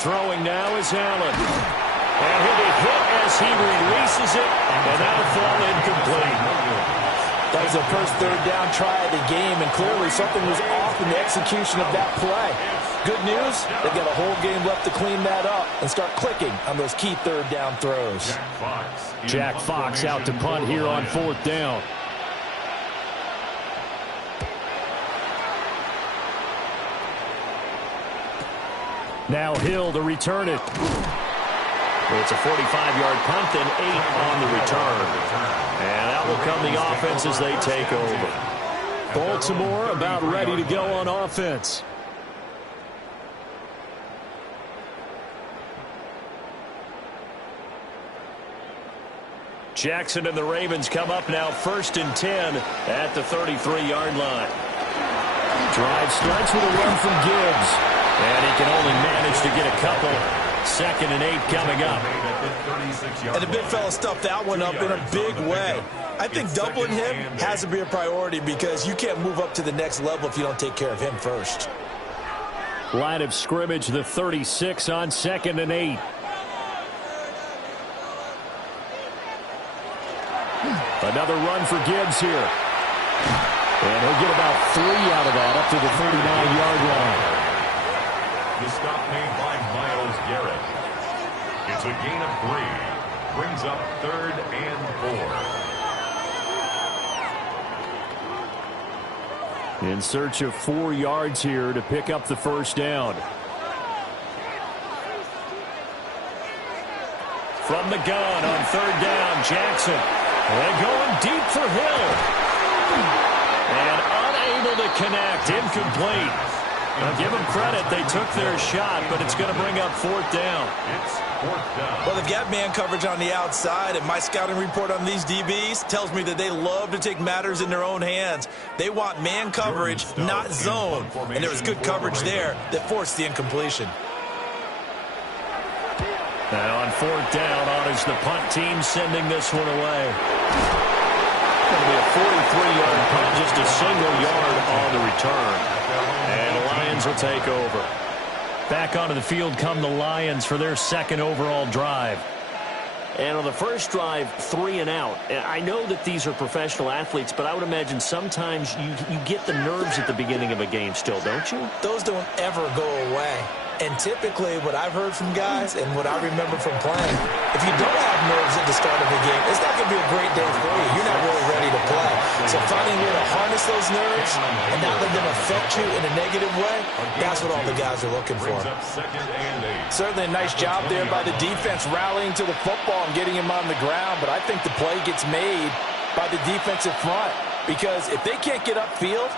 Throwing now is Allen. And he'll be hit as he releases it, and that'll fall incomplete. That was the first 3rd down try of the game, and clearly something was off in the execution of that play. Good news, they've got a whole game left to clean that up and start clicking on those key 3rd down throws. Jack Fox out to punt here on 4th down. Now Hill to return it. It's a 45-yard punt, then 8 on the return. And out will come the offense as they take over. Baltimore about ready to go on offense. Jackson and the Ravens come up now 1st and 10 at the 33-yard line. Drive starts with a run from Gibbs. And he can only manage to get a couple. 2nd and 8 coming up. And the big fella stuffed that one up in a big way. I think doubling him has to be a priority because you can't move up to the next level if you don't take care of him first. Line of scrimmage, the 36 on 2nd and 8. Another run for Gibbs here. And he'll get about 3 out of that, up to the 39-yard line. The stop made by Myles Garrett. It's a gain of 3. Brings up 3rd and 4. In search of 4 yards here to pick up the first down. From the gun on 3rd down, Jackson. They're going deep for Hill. And unable to connect. Incomplete. Now give them credit. They took their shot, but it's going to bring up 4th down. It's 4th down. Well, they've got man coverage on the outside, and my scouting report on these DBs tells me that they love to take matters in their own hands. They want man coverage, not zone. And there was good coverage there that forced the incompletion. And on 4th down, on is the punt team sending this one away. Going to be a 43-yard punt, just a single yard on the return. And the Lions will take over. Back onto the field come the Lions for their 2nd overall drive. And on the first drive, 3 and out. I know that these are professional athletes, but I would imagine sometimes you get the nerves at the beginning of a game still, don't you? Those don't ever go away. And typically what I've heard from guys and what I remember from playing, if you don't have nerves at the start of a game, it's not going to be a great day for you. You're not really ready to play. So finding a way to harness those nerves and not let them affect you in a negative way, that's what all the guys are looking for. Certainly a nice job there by the defense rallying to the football and getting him on the ground, but I think the play gets made by the defensive front because if they can't get upfield,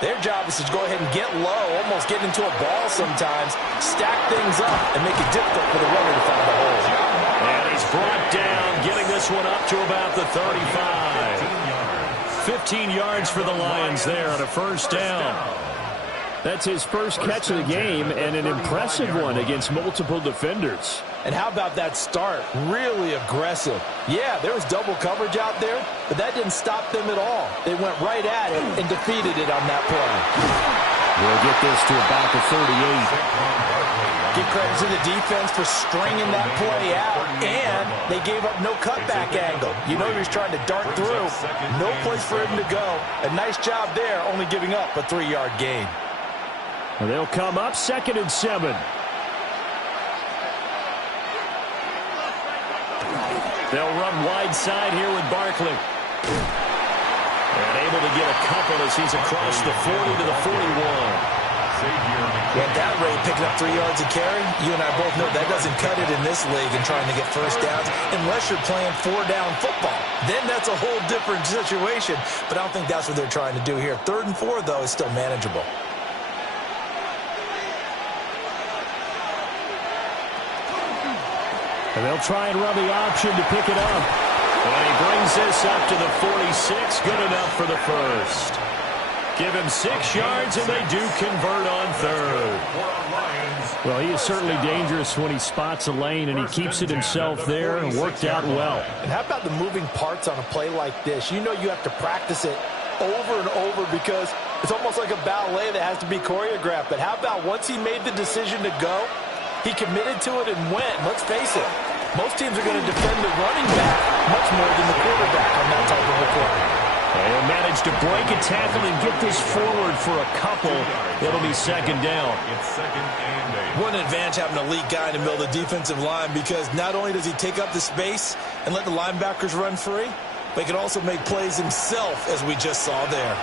their job is to go ahead and get low, almost get into a ball sometimes, stack things up, and make it difficult for the runner to find the hole. And he's brought down, getting this one up to about the 35. 15 yards for the Lions there on a first down. That's his first catch of the game, and an impressive one against multiple defenders. And how about that start? Really aggressive. Yeah, there was double coverage out there, but that didn't stop them at all. They went right at it and defeated it on that play. We'll get this to about the 38. Give credit to the defense for stringing that play out, and they gave up no cutback angle. You know he was trying to dart through. No place for him to go. A nice job there, only giving up a 3-yard gain. Well, they'll come up 2nd and 7. They'll run wide side here with Barkley. And able to get a couple as he's across the 40 to the 41. At that rate, picking up 3 yards a carry, you and I both know that doesn't cut it in this league and trying to get first downs unless you're playing 4-down football. Then that's a whole different situation, but I don't think that's what they're trying to do here. 3rd and 4, though, is still manageable. And they'll try and run the option to pick it up. And he brings this up to the 46. Good enough for the first. Give him 6 yards, and they do convert on 3rd. Well, he is certainly dangerous when he spots a lane, and he keeps it himself there and worked out well. And how about the moving parts on a play like this? You know you have to practice it over and over because it's almost like a ballet that has to be choreographed. But how about once he made the decision to go, he committed to it and went. Let's face it, most teams are going to defend the running back much more than the quarterback on that type of a play. They'll manage to break a tackle and get this forward for a couple. It'll be 2nd down. It's 2nd and 8. What an advantage having an elite guy in the middle of the defensive line because not only does he take up the space and let the linebackers run free, but he can also make plays himself, as we just saw there.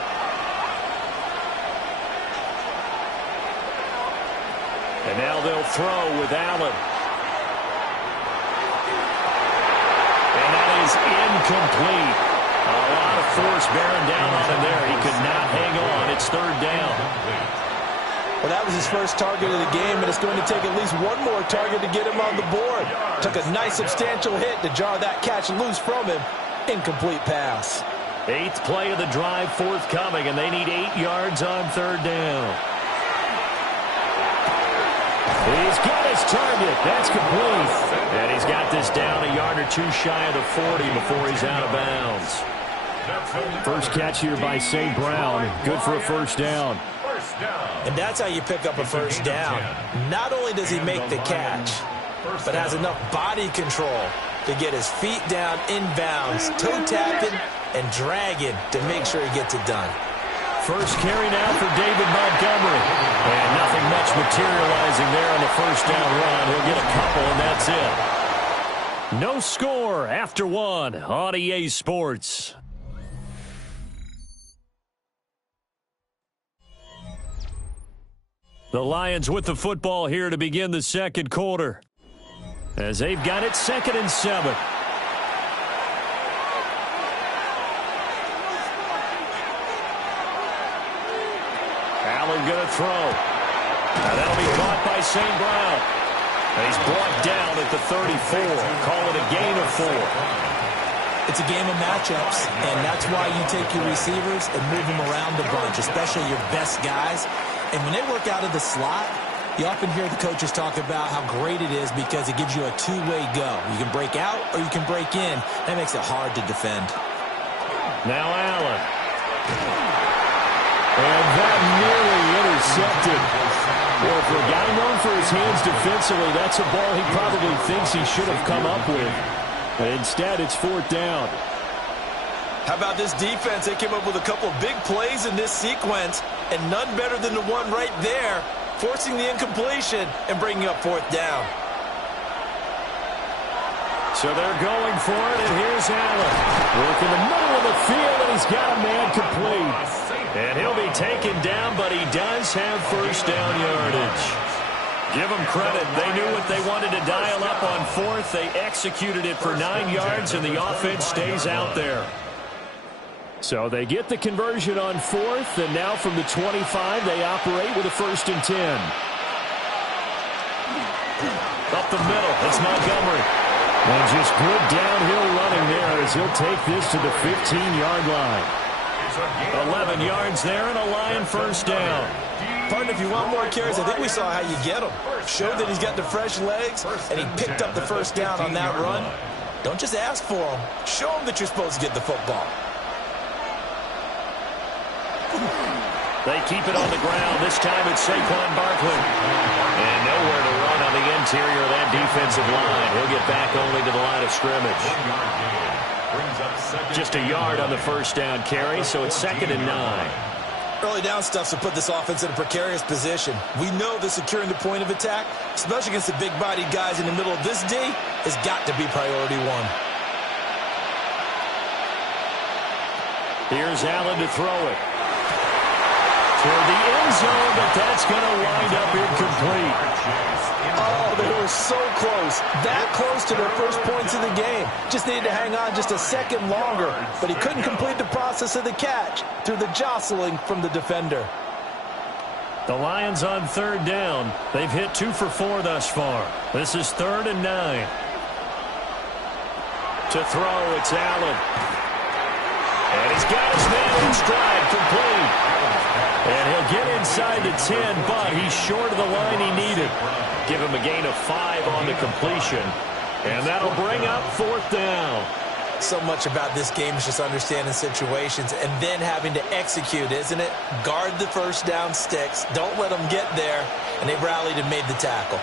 And now they'll throw with Allen. And that is incomplete. A lot of force bearing down on him there. He could not hang on. It's 3rd down. Well, that was his first target of the game, and it's going to take at least one more target to get him on the board. Took a nice substantial hit to jar that catch loose from him. Incomplete pass. 8th play of the drive forthcoming, and they need 8 yards on 3rd down. He's got his target. That's complete. And he's got this down a yard or 2 shy of the 40 before he's out of bounds. First catch here by St. Brown. Good for a first down. And that's how you pick up a first down. Not only does he make the catch, but has enough body control to get his feet down inbounds, toe tapping, and dragging to make sure he gets it done. First carry now for David Montgomery. And nothing much materializing there on the first down run. He'll get a couple, and that's it. No score after one on EA Sports. The Lions with the football here to begin the second quarter, as they've got it 2nd and 7. Allen going to throw. Now that'll be caught by St. Brown. And he's brought down at the 34. Call it a gain of 4. It's a game of matchups, and that's why you take your receivers and move them around a bunch, especially your best guys. And when they work out of the slot, you often hear the coaches talk about how great it is because it gives you a two-way go. You can break out or you can break in. That makes it hard to defend. Now Allen. And that nearly intercepted. Well, for a guy known for his hands defensively, that's a ball he probably thinks he should have come up with. But instead, it's 4th down. How about this defense? They came up with a couple of big plays in this sequence, and none better than the one right there, forcing the incompletion and bringing up 4th down. So they're going for it, and here's Allen. Work in the middle of the field, and he's got a man complete. And he'll be taken down, but he does have first down yardage. Give them credit. They knew what they wanted to dial up on 4th. They executed it for 9 yards, and the offense stays out there. So they get the conversion on 4th, and now from the 25, they operate with a 1st and 10. Up the middle, it's Montgomery. And just good downhill running there as he'll take this to the 15-yard line. 11 yards there and a Lion first down. Partner, if you want more carries, I think we saw how you get them. Showed that he's got the fresh legs, and he picked up the first down on that run. Don't just ask for them. Show them that you're supposed to get the football. They keep it on the ground. This time it's Saquon Barkley. And nowhere to run on the interior of that defensive line. He'll get back only to the line of scrimmage. Just a yard on the first down carry, so it's 2nd and 9. Early down stuff's to put this offense in a precarious position. We know that securing the point of attack, especially against the big-bodied guys in the middle of this D, has got to be priority one. Here's Allen to throw it. Toward the end zone, but that's going to wind up incomplete. Oh, they were so close. That close to their first points of the game. Just needed to hang on just a second longer, but he couldn't complete the process of the catch through the jostling from the defender. The Lions on 3rd down. They've hit 2 for 4 thus far. This is 3rd and 9. To throw, it's Allen. And he's got his man in stride, complete. And he'll get inside the 10, but he's short of the line he needed. Give him a gain of 5 on the completion. And that'll bring up 4th down. So much about this game is just understanding situations and then having to execute, isn't it? Guard the first down sticks. Don't let them get there. And they rallied and made the tackle.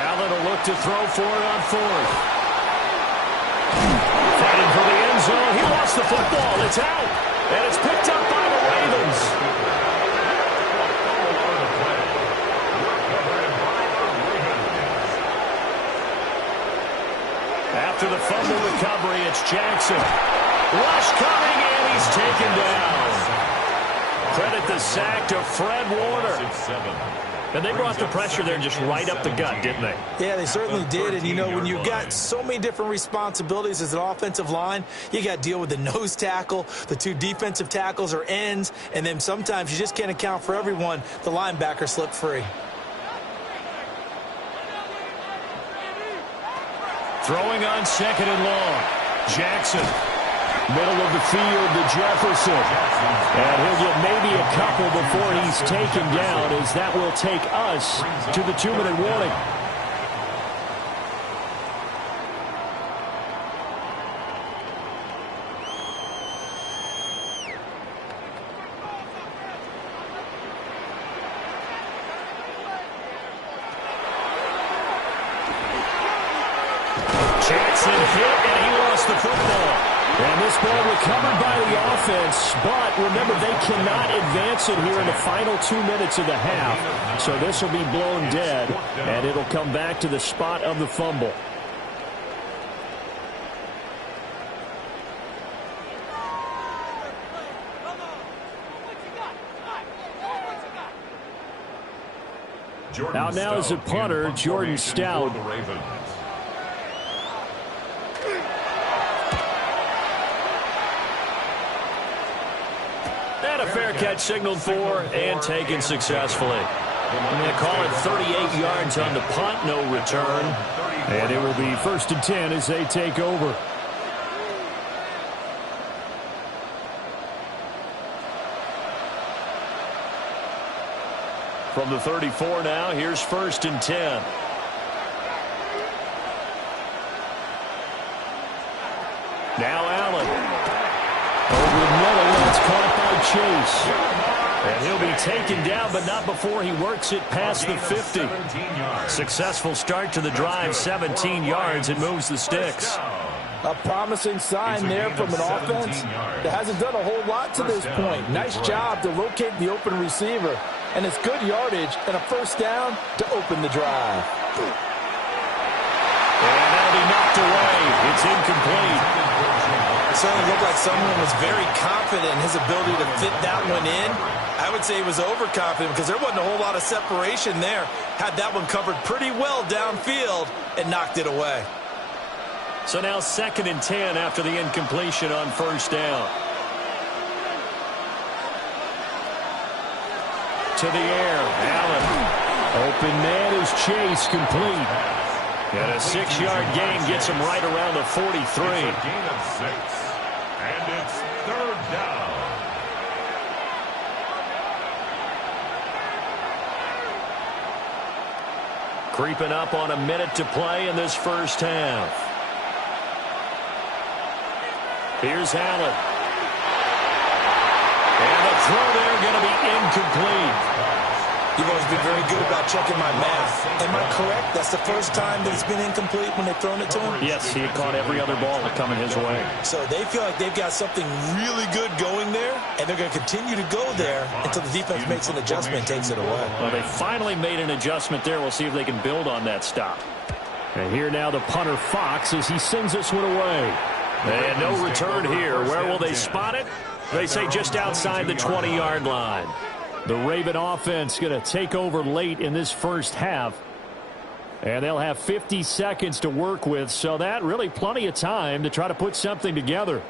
Allen will look to throw for it on 4th. Fighting for the end zone. He lost the football. It's out. And it's picked up by the Ravens. After the fumble recovery, it's Jackson. Rush coming, and he's taken down. Credit the sack to Fred Warner. And they brought the pressure there just right up the gut, didn't they? Yeah, they certainly did. And, you know, when you've got so many different responsibilities as an offensive line, you got to deal with the nose tackle, the 2 defensive tackles or ends, and then sometimes you just can't account for everyone. The linebacker slipped free. Throwing on 2nd and long. Jackson. Middle of the field to Jefferson. And he'll get maybe a couple before he's taken down, as that will take us to the 2-minute warning. Jackson hit, and he lost the football. And this ball recovered by the offense, but remember, they cannot advance it here in the final 2 minutes of the half. So this will be blown dead, and it'll come back to the spot of the fumble. Now is a punter, Jordan Stout. And a fair catch signaled for and taken successfully. I'm going to call it 38 yards on the punt, no return. And it will be 1st and 10 as they take over. From the 34 now, here's 1st and 10. Now Allen. Over the middle, and it's caught by Chase. And he'll be taken down, but not before he works it past the 50. Successful start to the drive, 17 yards, and moves the sticks. A promising sign there from an offense that hasn't done a whole lot to this point. Nice job to locate the open receiver. And it's good yardage and a 1st down to open the drive. And that'll be knocked away. It's incomplete. It certainly looked like someone was very confident in his ability to fit that one in. I would say he was overconfident because there wasn't a whole lot of separation there. Had that one covered pretty well downfield and knocked it away. So now 2nd and 10 after the incompletion on 1st down. To the air, Allen. Open man is Chase, complete. And a 6-yard gain gets him right around the 43. It's a gain of 6, and it's 3rd down. Creeping up on a minute to play in this 1st half. Here's Allen. And the throw there going to be incomplete. You've always been very good about checking my math. Am I correct? That's the first time that it's been incomplete when they've thrown it to him? Yes, he had caught every other ball that coming his way. So they feel like they've got something really good going there, and they're going to continue to go there until the defense makes an adjustment and takes it away. Well, they finally made an adjustment there. We'll see if they can build on that stop. And here now the punter Fox as he sends this one away. And no return here. Where will they spot it? They say just outside the 20-yard line. The Raven offense going to take over late in this 1st half. And they'll have 50 seconds to work with, so that really plenty of time to try to put something together.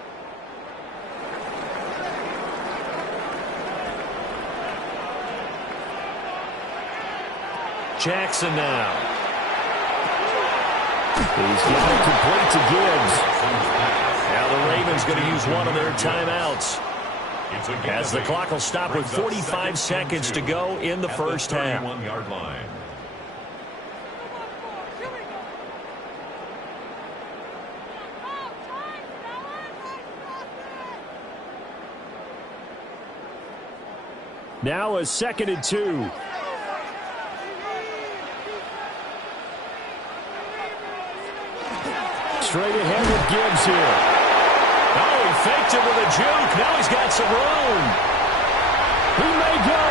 Jackson now. He's got it complete to Gibbs. Now the Ravens going to use one of their timeouts, as the clock will stop with 45 seconds to go in the 1st half. 31-yard line. Now a 2nd and 2. Straight ahead with Gibbs here. Oh, he faked it with a juke. Now he's got some room. He may go.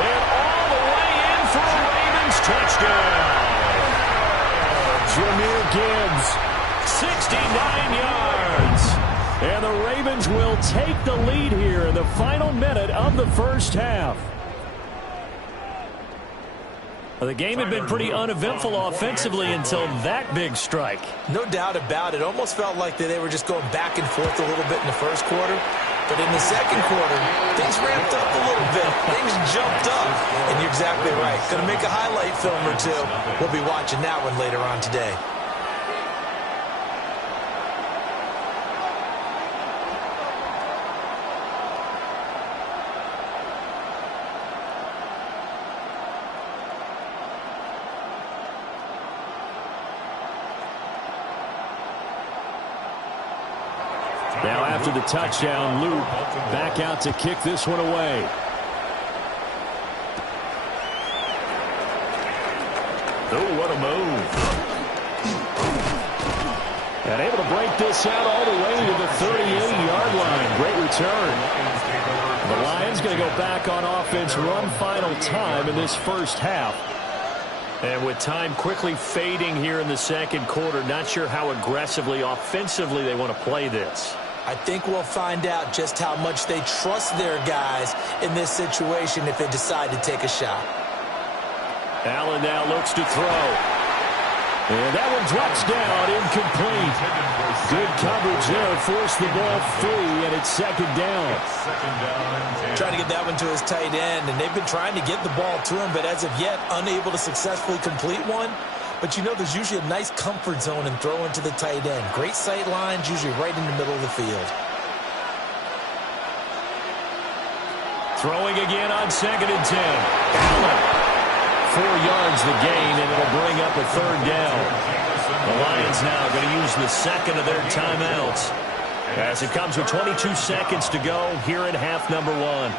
And all the way in for a Ravens touchdown. Jahmyr Gibbs. 69 yards. And the Ravens will take the lead here in the final minute of the 1st half. Well, the game had been pretty uneventful offensively until that big strike. No doubt about it. Almost felt like they were just going back and forth a little bit in the 1st quarter. But in the 2nd quarter, things ramped up a little bit. Things jumped up. And you're exactly right. Going to make a highlight film or two. We'll be watching that one later on today. Now after the touchdown, Luke back out to kick this one away. Oh, what a move. And able to break this out all the way to the 38-yard line. Great return. The Lions going to go back on offense one final time in this first half. And with time quickly fading here in the second quarter, not sure how aggressively, offensively they want to play this. I think we'll find out just how much they trust their guys in this situation if they decide to take a shot. Allen now looks to throw. And that one drops down, incomplete. Good coverage there, forced the ball free, and it's second down. Trying to get that one to his tight end, and they've been trying to get the ball to him, but as of yet, unable to successfully complete one. But you know there's usually a nice comfort zone in throwing to the tight end. Great sight lines, usually right in the middle of the field. Throwing again on 2nd and 10. Allen. 4 yards the gain, and it'll bring up a third down. The Lions now going to use the second of their timeouts as it comes with 22 seconds to go here in half number 1.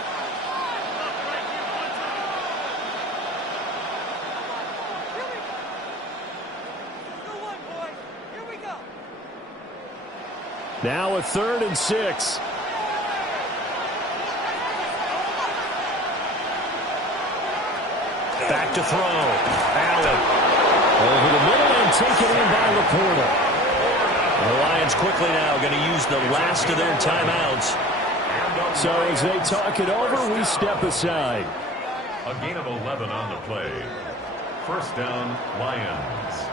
Now a 3rd and 6. Back to throw. Allen. Over the middle and taken in by Laporta. The Lions quickly now going to use the last of their timeouts. So as they talk it over, we step aside. A gain of 11 on the play. First down, Lions.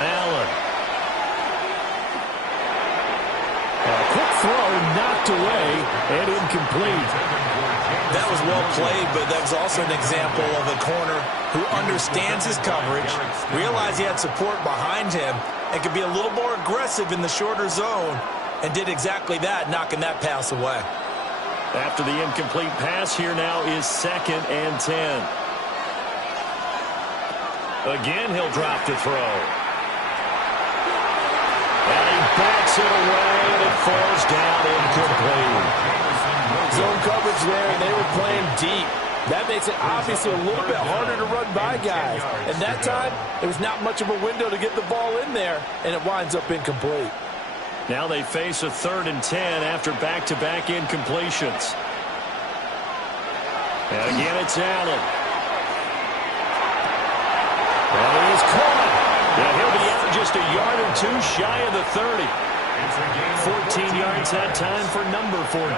Allen. A quick throw knocked away and incomplete. That was well played, but that was also an example of a corner who understands his coverage, realized he had support behind him, and could be a little more aggressive in the shorter zone, and did exactly that, knocking that pass away. After the incomplete pass, here now is 2nd and 10. Again, he'll drop to throw. And he backs it away, and it falls down incomplete. Zone coverage there, and they were playing deep. That makes it obviously a little bit harder to run by guys. And that time, there was not much of a window to get the ball in there, and it winds up incomplete. Now they face a 3rd and 10 after back-to-back incompletions. And again, it's Allen. And he's caught. Yeah, he'll be out just a yard or two shy of the 30. 14 yards that time for number 14.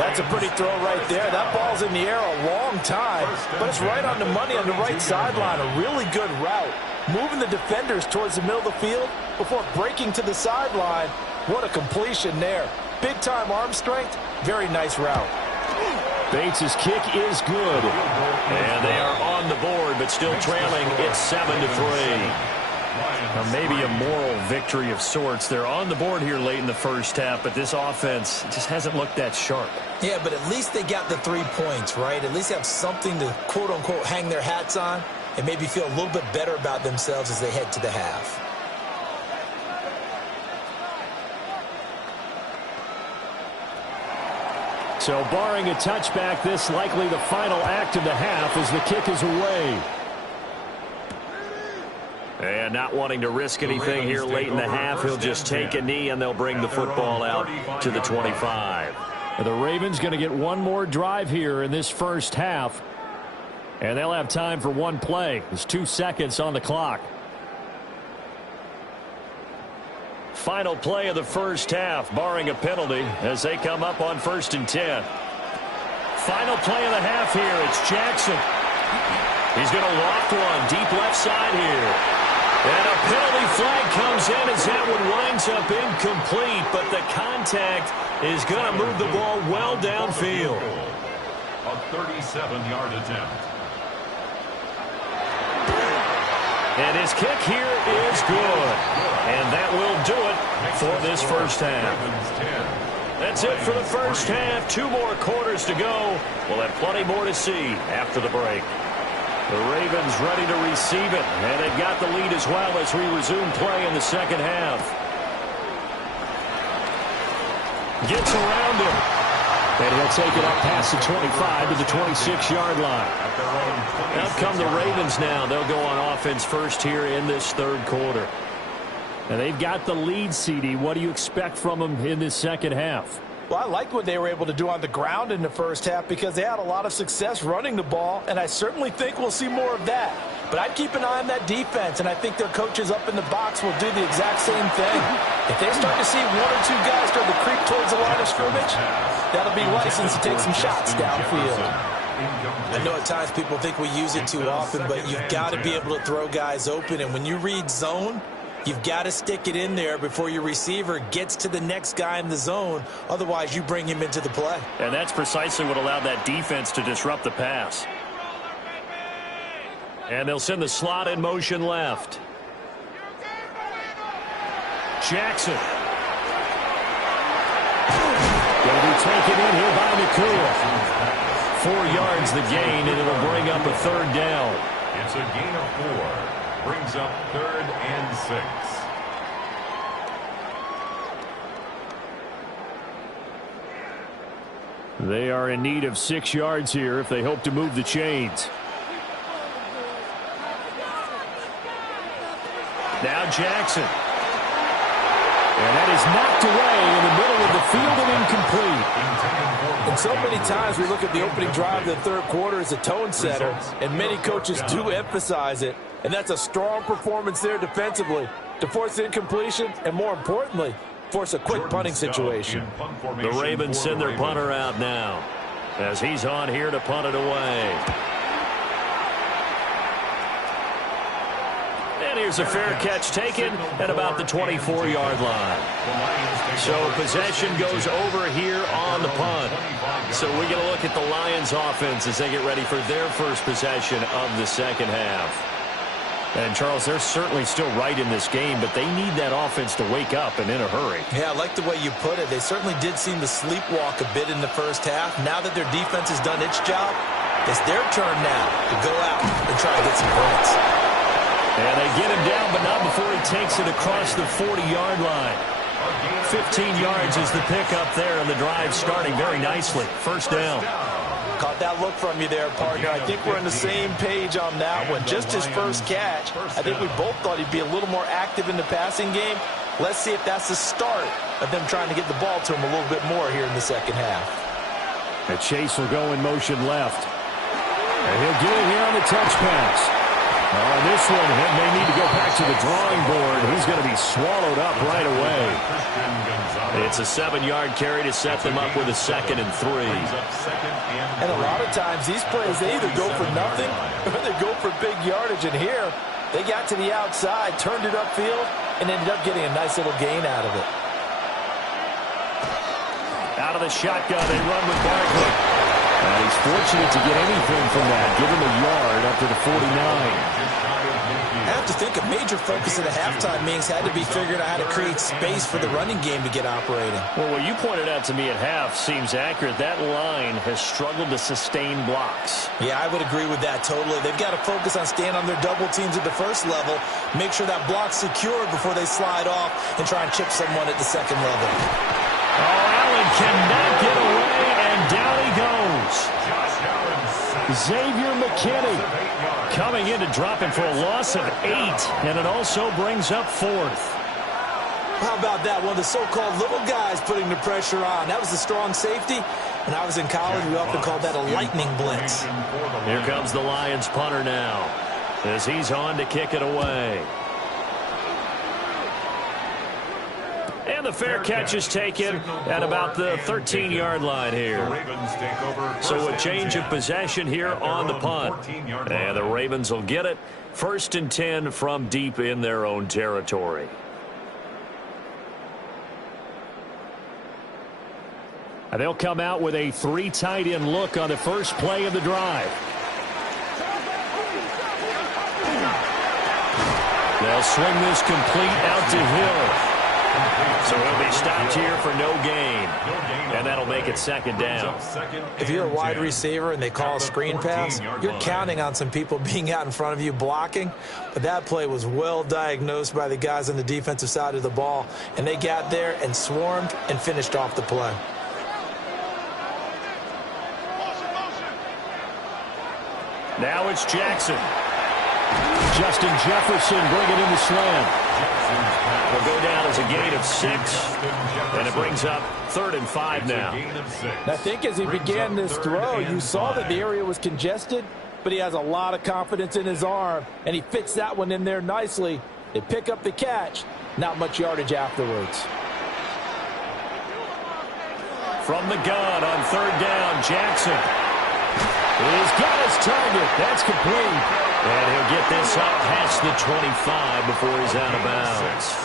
That's a pretty throw right there. That ball's in the air a long time, but it's right on the money on the right sideline. A really good route. Moving the defenders towards the middle of the field before breaking to the sideline. What a completion there. Big-time arm strength. Very nice route. Bates' kick is good. And they are on the board, but still trailing. It's 7-3. Now maybe a moral victory of sorts. They're on the board here late in the first half, but this offense just hasn't looked that sharp. Yeah, but at least they got the 3 points, right? At least they have something to, quote-unquote, hang their hats on and maybe feel a little bit better about themselves as they head to the half. So barring a touchback, this likely the final act of the half as the kick is away. And not wanting to risk anything here late in the half, he'll just take a knee and they'll bring the football out to the 25. The Ravens going to get one more drive here in this first half. And they'll have time for one play. There's 2 seconds on the clock. Final play of the first half, barring a penalty, as they come up on 1st and 10. Final play of the half here. It's Jackson. He's going to loft one deep left side here. And a penalty flag comes in as that one winds up incomplete, but the contact is going to move the ball well downfield. A 37-yard attempt. And his kick here is good. And that will do it for this first half. That's it for the first half. 2 more quarters to go. We'll have plenty more to see after the break. The Ravens ready to receive it, and they've got the lead as well as we resume play in the second half. Gets around him. And he'll take it up past the 25 to the 26-yard line. Out come the Ravens now. They'll go on offense first here in this third quarter. And they've got the lead, CD. What do you expect from them in this second half? Well, I liked what they were able to do on the ground in the first half because they had a lot of success running the ball, and I certainly think we'll see more of that. But I'd keep an eye on that defense, and I think their coaches up in the box will do the exact same thing. If they start to see one or two guys start to creep towards the line of scrimmage, that'll be license to take some shots downfield. I know at times people think we use it too often, but you've got to be able to throw guys open. And when you read zone, you've got to stick it in there before your receiver gets to the next guy in the zone. Otherwise, you bring him into the play. And that's precisely what allowed that defense to disrupt the pass. And they'll send the slot in motion left. Jackson. Going to be taken in here by Nakua. 4 yards the gain, and it'll bring up a third down. It's a gain of 4. Brings up 3rd and 6. They are in need of 6 yards here if they hope to move the chains. Now Jackson. And that is knocked away in the middle of the field and incomplete. And so many times we look at the opening drive of the third quarter as a tone setter, and many coaches do emphasize it. And that's a strong performance there defensively to force incompletion and, more importantly, force a quick punting situation. The Ravens send their punter out now as he's on here to punt it away. And here's a fair catch taken at about the 24-yard line. So possession goes over here on the punt. So we get a look at the Lions offense as they get ready for their first possession of the second half. And, Charles, they're certainly still right in this game, but they need that offense to wake up and in a hurry. Yeah, I like the way you put it. They certainly did seem to sleepwalk a bit in the first half. Now that their defense has done its job, it's their turn now to go out and try to get some points. And they get him down, but not before he takes it across the 40-yard line. 15 yards is the pickup there, and the drive starting very nicely. First down. Caught that look from you there, partner. I think we're on the same page on that one. Just his first catch. I think we both thought he'd be a little more active in the passing game. Let's see if that's the start of them trying to get the ball to him a little bit more here in the second half. And Chase will go in motion left. And he'll get it here on the touch pass. On this one, he may need to go back to the drawing board. He's going to be swallowed up right away. It's a 7-yard carry to set them up with a 2nd and 3. And a lot of times, these plays, they either go for nothing or they go for big yardage. And here, they got to the outside, turned it upfield, and ended up getting a nice little gain out of it. Out of the shotgun, they run with Barkley. And he's fortunate to get anything from that. Give him a yard up to the 49. I have to think a major focus at the halftime meetings had to be figuring out how to create space for the running game to get operating. Well, what you pointed out to me at half seems accurate. That line has struggled to sustain blocks. Yeah, I would agree with that totally. They've got to focus on staying on their double teams at the first level, make sure that block's secured before they slide off and try and chip someone at the second level. Oh, Allen cannot get away, and down he goes. Xavier McKinney coming in to drop him for a loss of 8, and it also brings up 4th. How about that? One of the so-called little guys putting the pressure on. That was a strong safety. When I was in college, we often called that a lightning blitz. Here comes the Lions punter now as he's on to kick it away. And the fair catch is taken at about the 13-yard line here. So a change of possession here on the punt. And the Ravens will get it. 1st and 10 from deep in their own territory. And they'll come out with a 3 tight end look on the first play of the drive. They'll swing this complete out to Hill. So he'll be stopped here for no gain. And that'll make it second down. If you're a wide receiver and they call a screen pass, you're counting on some people being out in front of you blocking. But that play was well diagnosed by the guys on the defensive side of the ball. And they got there and swarmed and finished off the play. Now it's Jackson. Justin Jefferson bringing in the slam. Will go down as a gain of 6, and it brings up 3rd and 5 now. I think as he began this throw, you saw that the area was congested, but he has a lot of confidence in his arm, and he fits that one in there nicely. They pick up the catch, not much yardage afterwards. From the gun on 3rd down, Jackson. He's got his target. That's complete. And he'll get this up past the 25 before he's out of bounds.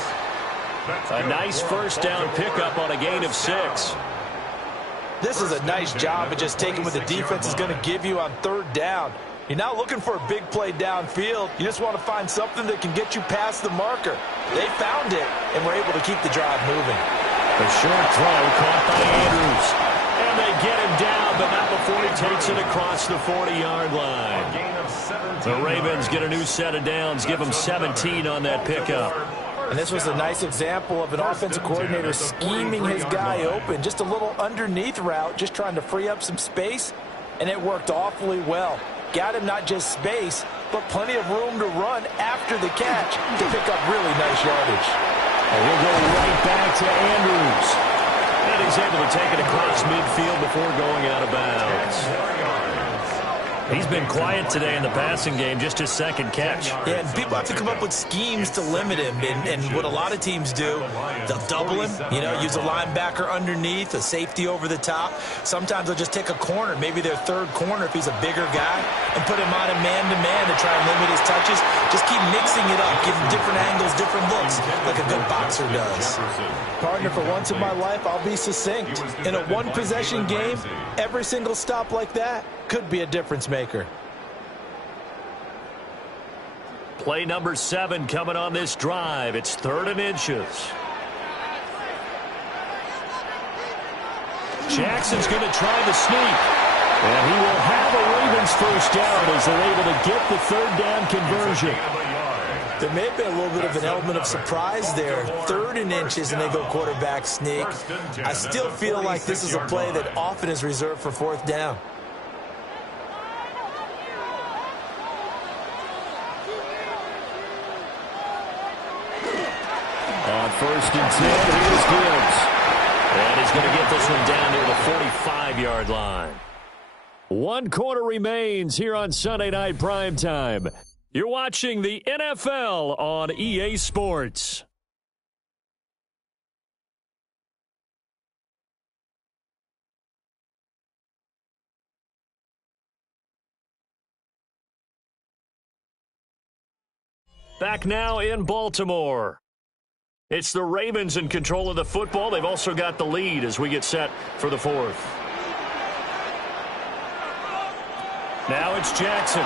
A nice first down pickup on a gain of 6. This is a nice job of just taking what the defense is going to give you on 3rd down. You're not looking for a big play downfield. You just want to find something that can get you past the marker. They found it and were able to keep the drive moving. A short throw caught by Andrews. And they get him down, but not before he takes it across the 40-yard line. The Ravens get a new set of downs, give them 17 on that pickup. And this was a nice example of an offensive coordinator scheming his guy open. Just a little underneath route, just trying to free up some space, and it worked awfully well. Got him not just space, but plenty of room to run after the catch to pick up really nice yardage. And he'll go right back to Andrews. And he's able to take it across midfield before going out of bounds. He's been quiet today in the passing game, just his 2nd catch. Yeah, and people have to come up with schemes to limit him. And what a lot of teams do, they'll double him, use a linebacker underneath, a safety over the top. Sometimes they'll just take a corner, maybe their 3rd corner if he's a bigger guy, and put him on a man-to-man to try and limit his touches. Just keep mixing it up, give him different angles, different looks, like a good boxer does. Partner, for once in my life, I'll be succinct. In a one-possession game, every single stop like that could be a difference maker. Play number 7 coming on this drive. It's 3rd and inches. Jackson's going to try the sneak. And he will have a Ravens first down as they're able to get the 3rd down conversion. There may have been a little bit of an element of surprise there. 3rd and inches, and they go quarterback sneak. I still feel like this is a play that often is reserved for 4th down. On 1st and 10, here's Gibbs. And he's going to get this one down near the 45-yard line. 1 quarter remains here on Sunday Night Primetime. You're watching the NFL on EA Sports. Back now in Baltimore. It's the Ravens in control of the football. They've also got the lead as we get set for the 4th. Now it's Jackson.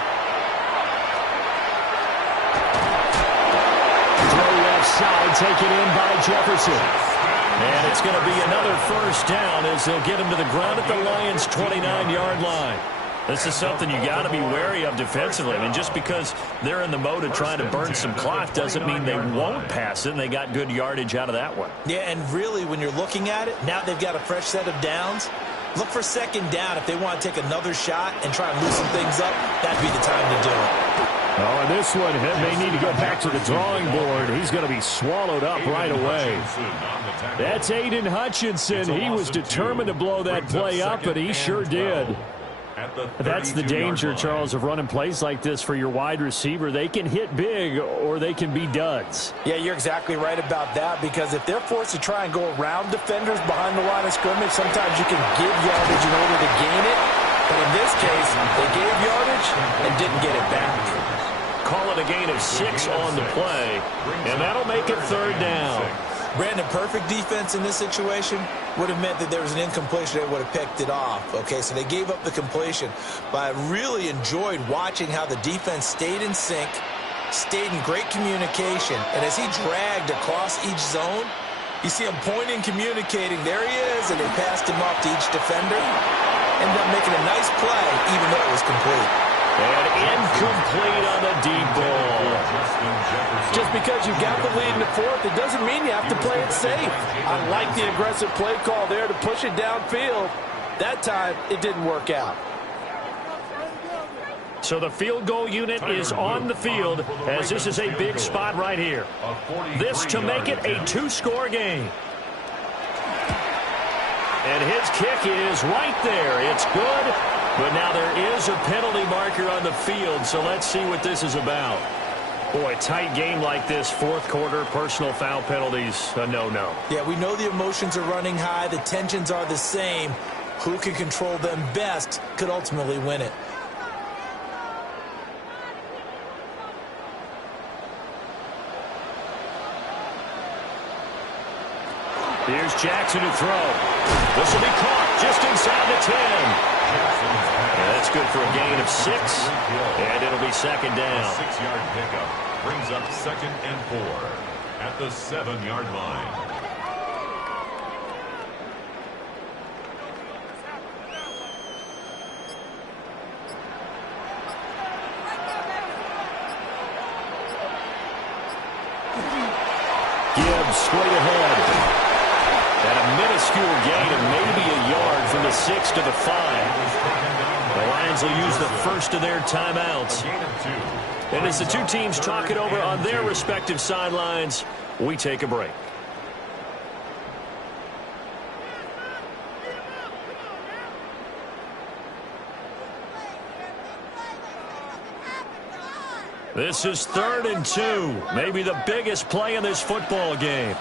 Throw left side, taken in by Jefferson. And it's going to be another first down as they'll get him to the ground at the Lions' 29-yard line. This is something you got to be wary of defensively. I mean, just because they're in the mode of trying to burn some clock doesn't mean they won't pass it, and they got good yardage out of that one. Yeah, and really, when you're looking at it, now they've got a fresh set of downs. Look for 2nd down. If they want to take another shot and try and loosen things up, that'd be the time to do it. Oh, and this one may need to go back to the drawing board. He's going to be swallowed up right away. That's Aiden Hutchinson. He was determined to blow that play up, and he sure did. That's the danger, Charles, of running plays like this for your wide receiver. They can hit big or they can be duds. Yeah, you're exactly right about that, because if they're forced to try and go around defenders behind the line of scrimmage, sometimes you can give yardage in order to gain it. But in this case, they gave yardage and didn't get it back. Call it a gain of 6 on the play, and that'll make it 3rd down. Brandon, perfect defense in this situation would have meant that there was an incompletion. They would have picked it off. Okay, so they gave up the completion. But I really enjoyed watching how the defense stayed in sync, stayed in great communication. And as he dragged across each zone, You see him pointing, communicating. There he is, and they passed him off to each defender. Ended up making a nice play, even though it was complete. And incomplete on the deep ball. Just because you got the lead in the fourth, it doesn't mean you have to play it safe. I like the aggressive play call there to push it downfield. That time, it didn't work out. So the field goal unit is on the field as this is a big spot right here. This to make it a two-score game. And his kick is right there. It's good, but now there is a penalty marker on the field, so let's see what this is about. Boy, tight game like this, fourth quarter, personal foul penalties, a no-no. Yeah, we know the emotions are running high. The tensions are the same. Who can control them best could ultimately win it. Here's Jackson to throw. This will be caught just inside the 10. And that's good for a gain of 6. And it'll be second down. 6-yard pickup brings up 2nd and 4 at the 7-yard line. Gibbs straight ahead. And a minuscule gain of maybe a yard from the 6 to the 5. The Lions will use the first of their timeouts. And as the two teams talk it over on their respective sidelines, we take a break. This is 3rd and 2. Maybe the biggest play in this football game.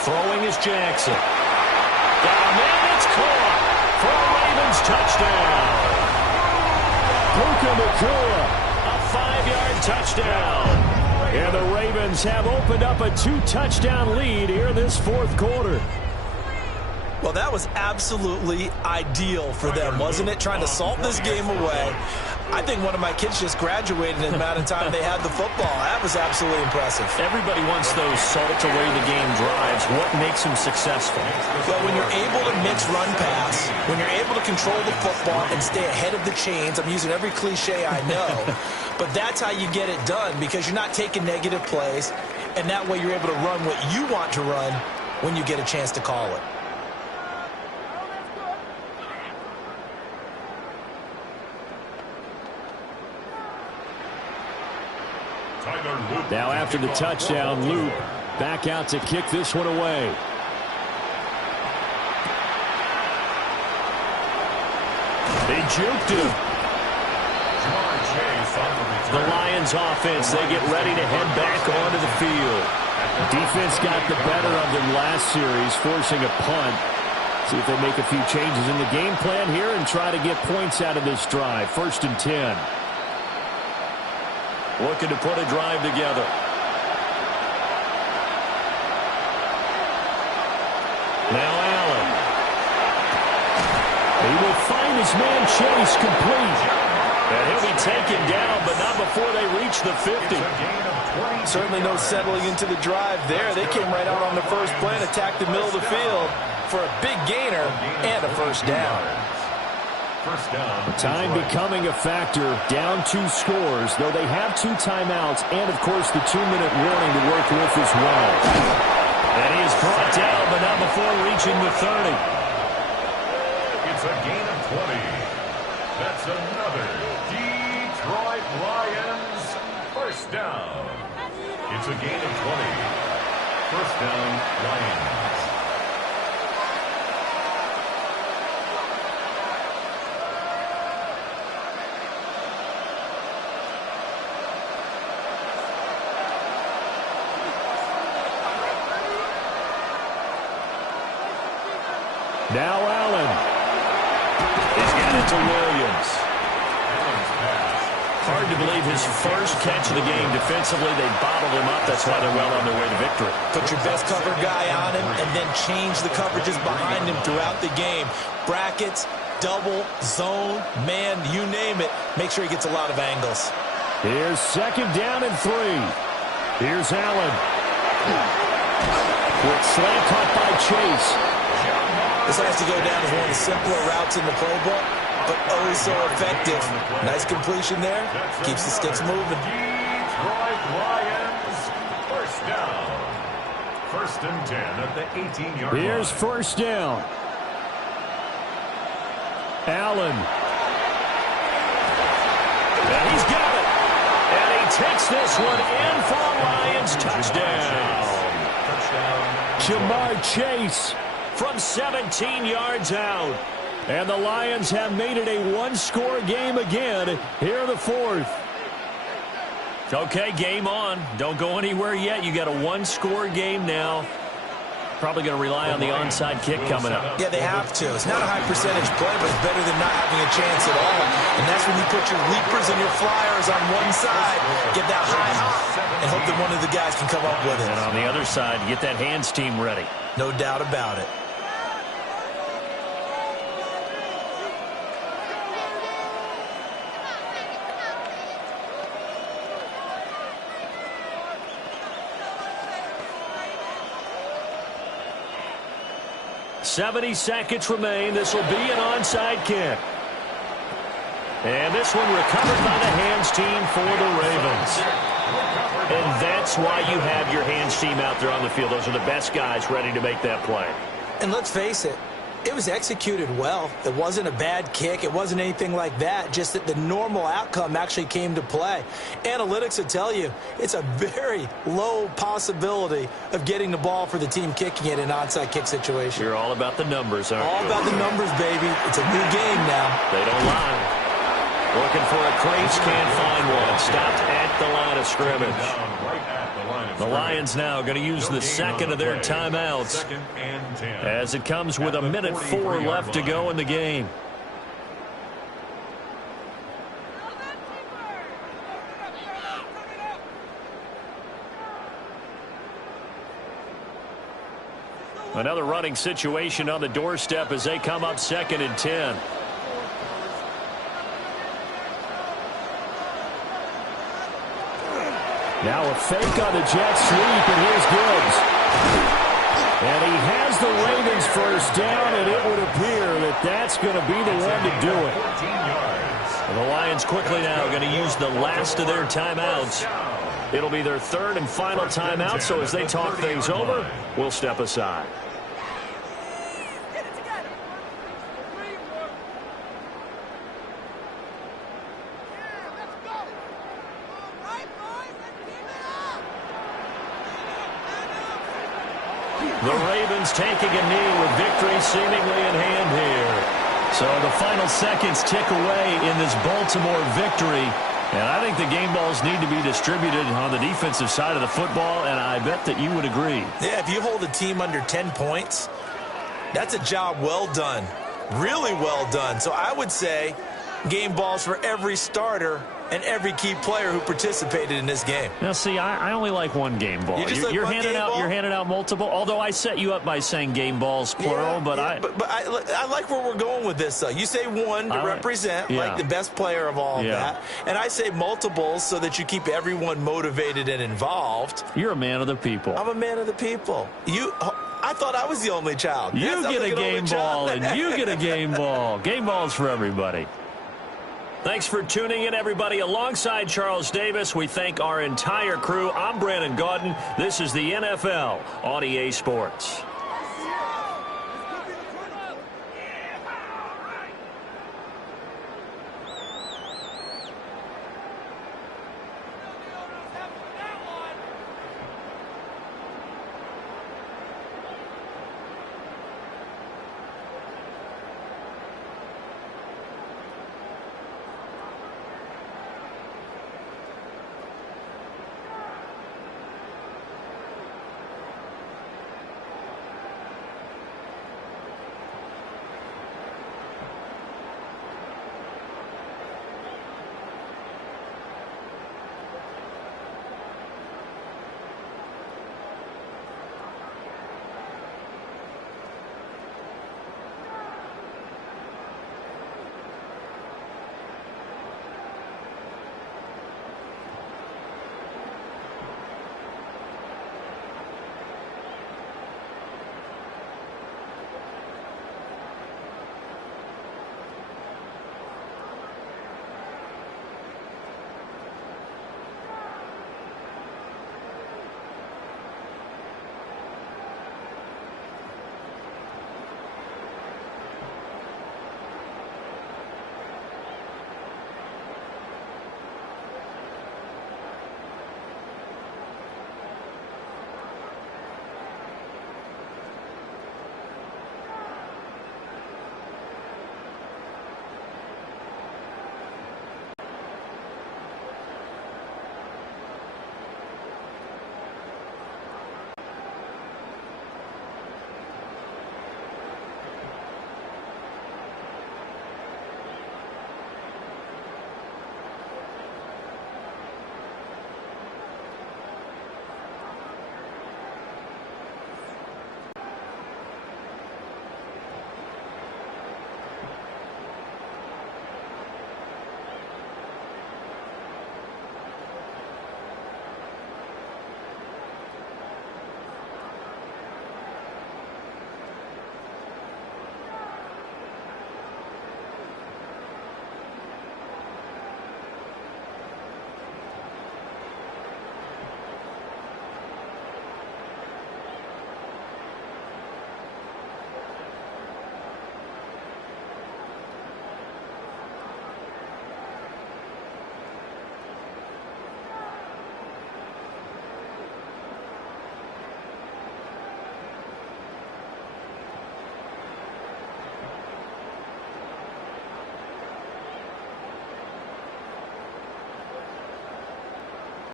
Throwing is Jackson. Got a man, it's caught for a Ravens touchdown. Puka Nacua, a 5-yard touchdown. And the Ravens have opened up a 2-touchdown lead here in this fourth quarter. Well, that was absolutely ideal for them, wasn't it? Trying to salt this game away. I think one of my kids just graduated in the amount of time they had the football. That was absolutely impressive. Everybody wants those salt-away-the-game drives. What makes them successful? Well, when you're able to mix run-pass, when you're able to control the football and stay ahead of the chains, I'm using every cliche I know, but that's how you get it done because you're not taking negative plays, and that way you're able to run what you want to run when you get a chance to call it. Now after the touchdown, Loop back out to kick this one away. They juked him. The Lions offense, they get ready to head back onto the field. Defense got the better of them last series, forcing a punt. See if they make a few changes in the game plan here and try to get points out of this drive. 1st and 10. Looking to put a drive together. Now Allen. He will find his man Chase complete. And he'll be taken down, but not before they reach the 50. Certainly no settling into the drive there. They came right out on the first play and attacked the middle of the field for a big gainer and a first down. Time becoming a factor, down 2 scores, though they have 2 timeouts and, of course, the 2-minute warning to work with as well. And he is brought down, but not before reaching the 30. It's a gain of 20. That's another Detroit Lions first down. It's a gain of 20. First down, Lions. Now Allen. He's got it to Williams. Hard to believe his first catch of the game defensively. They bottled him up. That's why they're well on their way to victory. Put your best cover guy on him and then change the coverages behind him throughout the game. Brackets, double, zone, man, you name it. Make sure he gets a lot of angles. Here's second down and 3. Here's Allen. Quick slant caught by Chase. This has to go down as one of the simpler routes in the playbook, but oh so effective. Nice completion there. Keeps the sticks moving. Detroit Lions, first down. First and 10 at the 18-yard line. Here's first down. Allen. And he's got it. And he takes this one in for a Lions touchdown. Jamar Chase from 17 yards out. And the Lions have made it a one-score game again here in the fourth. Okay, game on. Don't go anywhere yet. You got a one-score game now. Probably going to rely on the onside kick coming up. Yeah, they have to. It's not a high percentage play, but it's better than not having a chance at all. And that's when you put your leapers and your flyers on one side, get that high hop, and hope that one of the guys can come up with it. And on the other side, get that hands team ready. No doubt about it. .70 seconds remain. This will be an onside kick. And this one recovered by the hands team for the Ravens. And that's why you have your hands team out there on the field. Those are the best guys ready to make that play. And let's face it, it was executed well. It wasn't a bad kick. It wasn't anything like that. Just that the normal outcome actually came to play. Analytics will tell you it's a very low possibility of getting the ball for the team kicking it in an onside kick situation. You're all about the numbers, aren't you? All about the numbers, baby. It's a new game now. They don't lie. Looking for a crease, can't find one. Stopped at the line of scrimmage. The Lions now going to use the second of their timeouts as it comes with 1:04 left to go in the game. Another running situation on the doorstep as they come up 2nd and 10. Now a fake on the jet sweep, and here's Gibbs. And he has the Ravens first down, and it would appear that that's going to be the one to do it. And the Lions quickly now going to use the last of their timeouts. It'll be their third and final timeout, so as they talk things over, we'll step aside. The Ravens taking a knee with victory seemingly in hand here. So the final seconds tick away in this Baltimore victory. And I think the game balls need to be distributed on the defensive side of the football, and I bet that you would agree. Yeah, if you hold a team under 10 points, that's a job well done. Really well done. So I would say game balls for every starter and every key player who participated in this game. Now, see, I only like one game ball. You're handing out multiple. Although I set you up by saying game balls plural, but I like where we're going with this. Though you say one to represent like the best player of all of that, and I say multiples so that you keep everyone motivated and involved. You're a man of the people. I'm a man of the people. I thought I was the only child. You get a game ball, and you get a game ball. Game balls for everybody. Thanks for tuning in, everybody. Alongside Charles Davis, we thank our entire crew. I'm Brandon Gaudin. This is the NFL on EA Sports.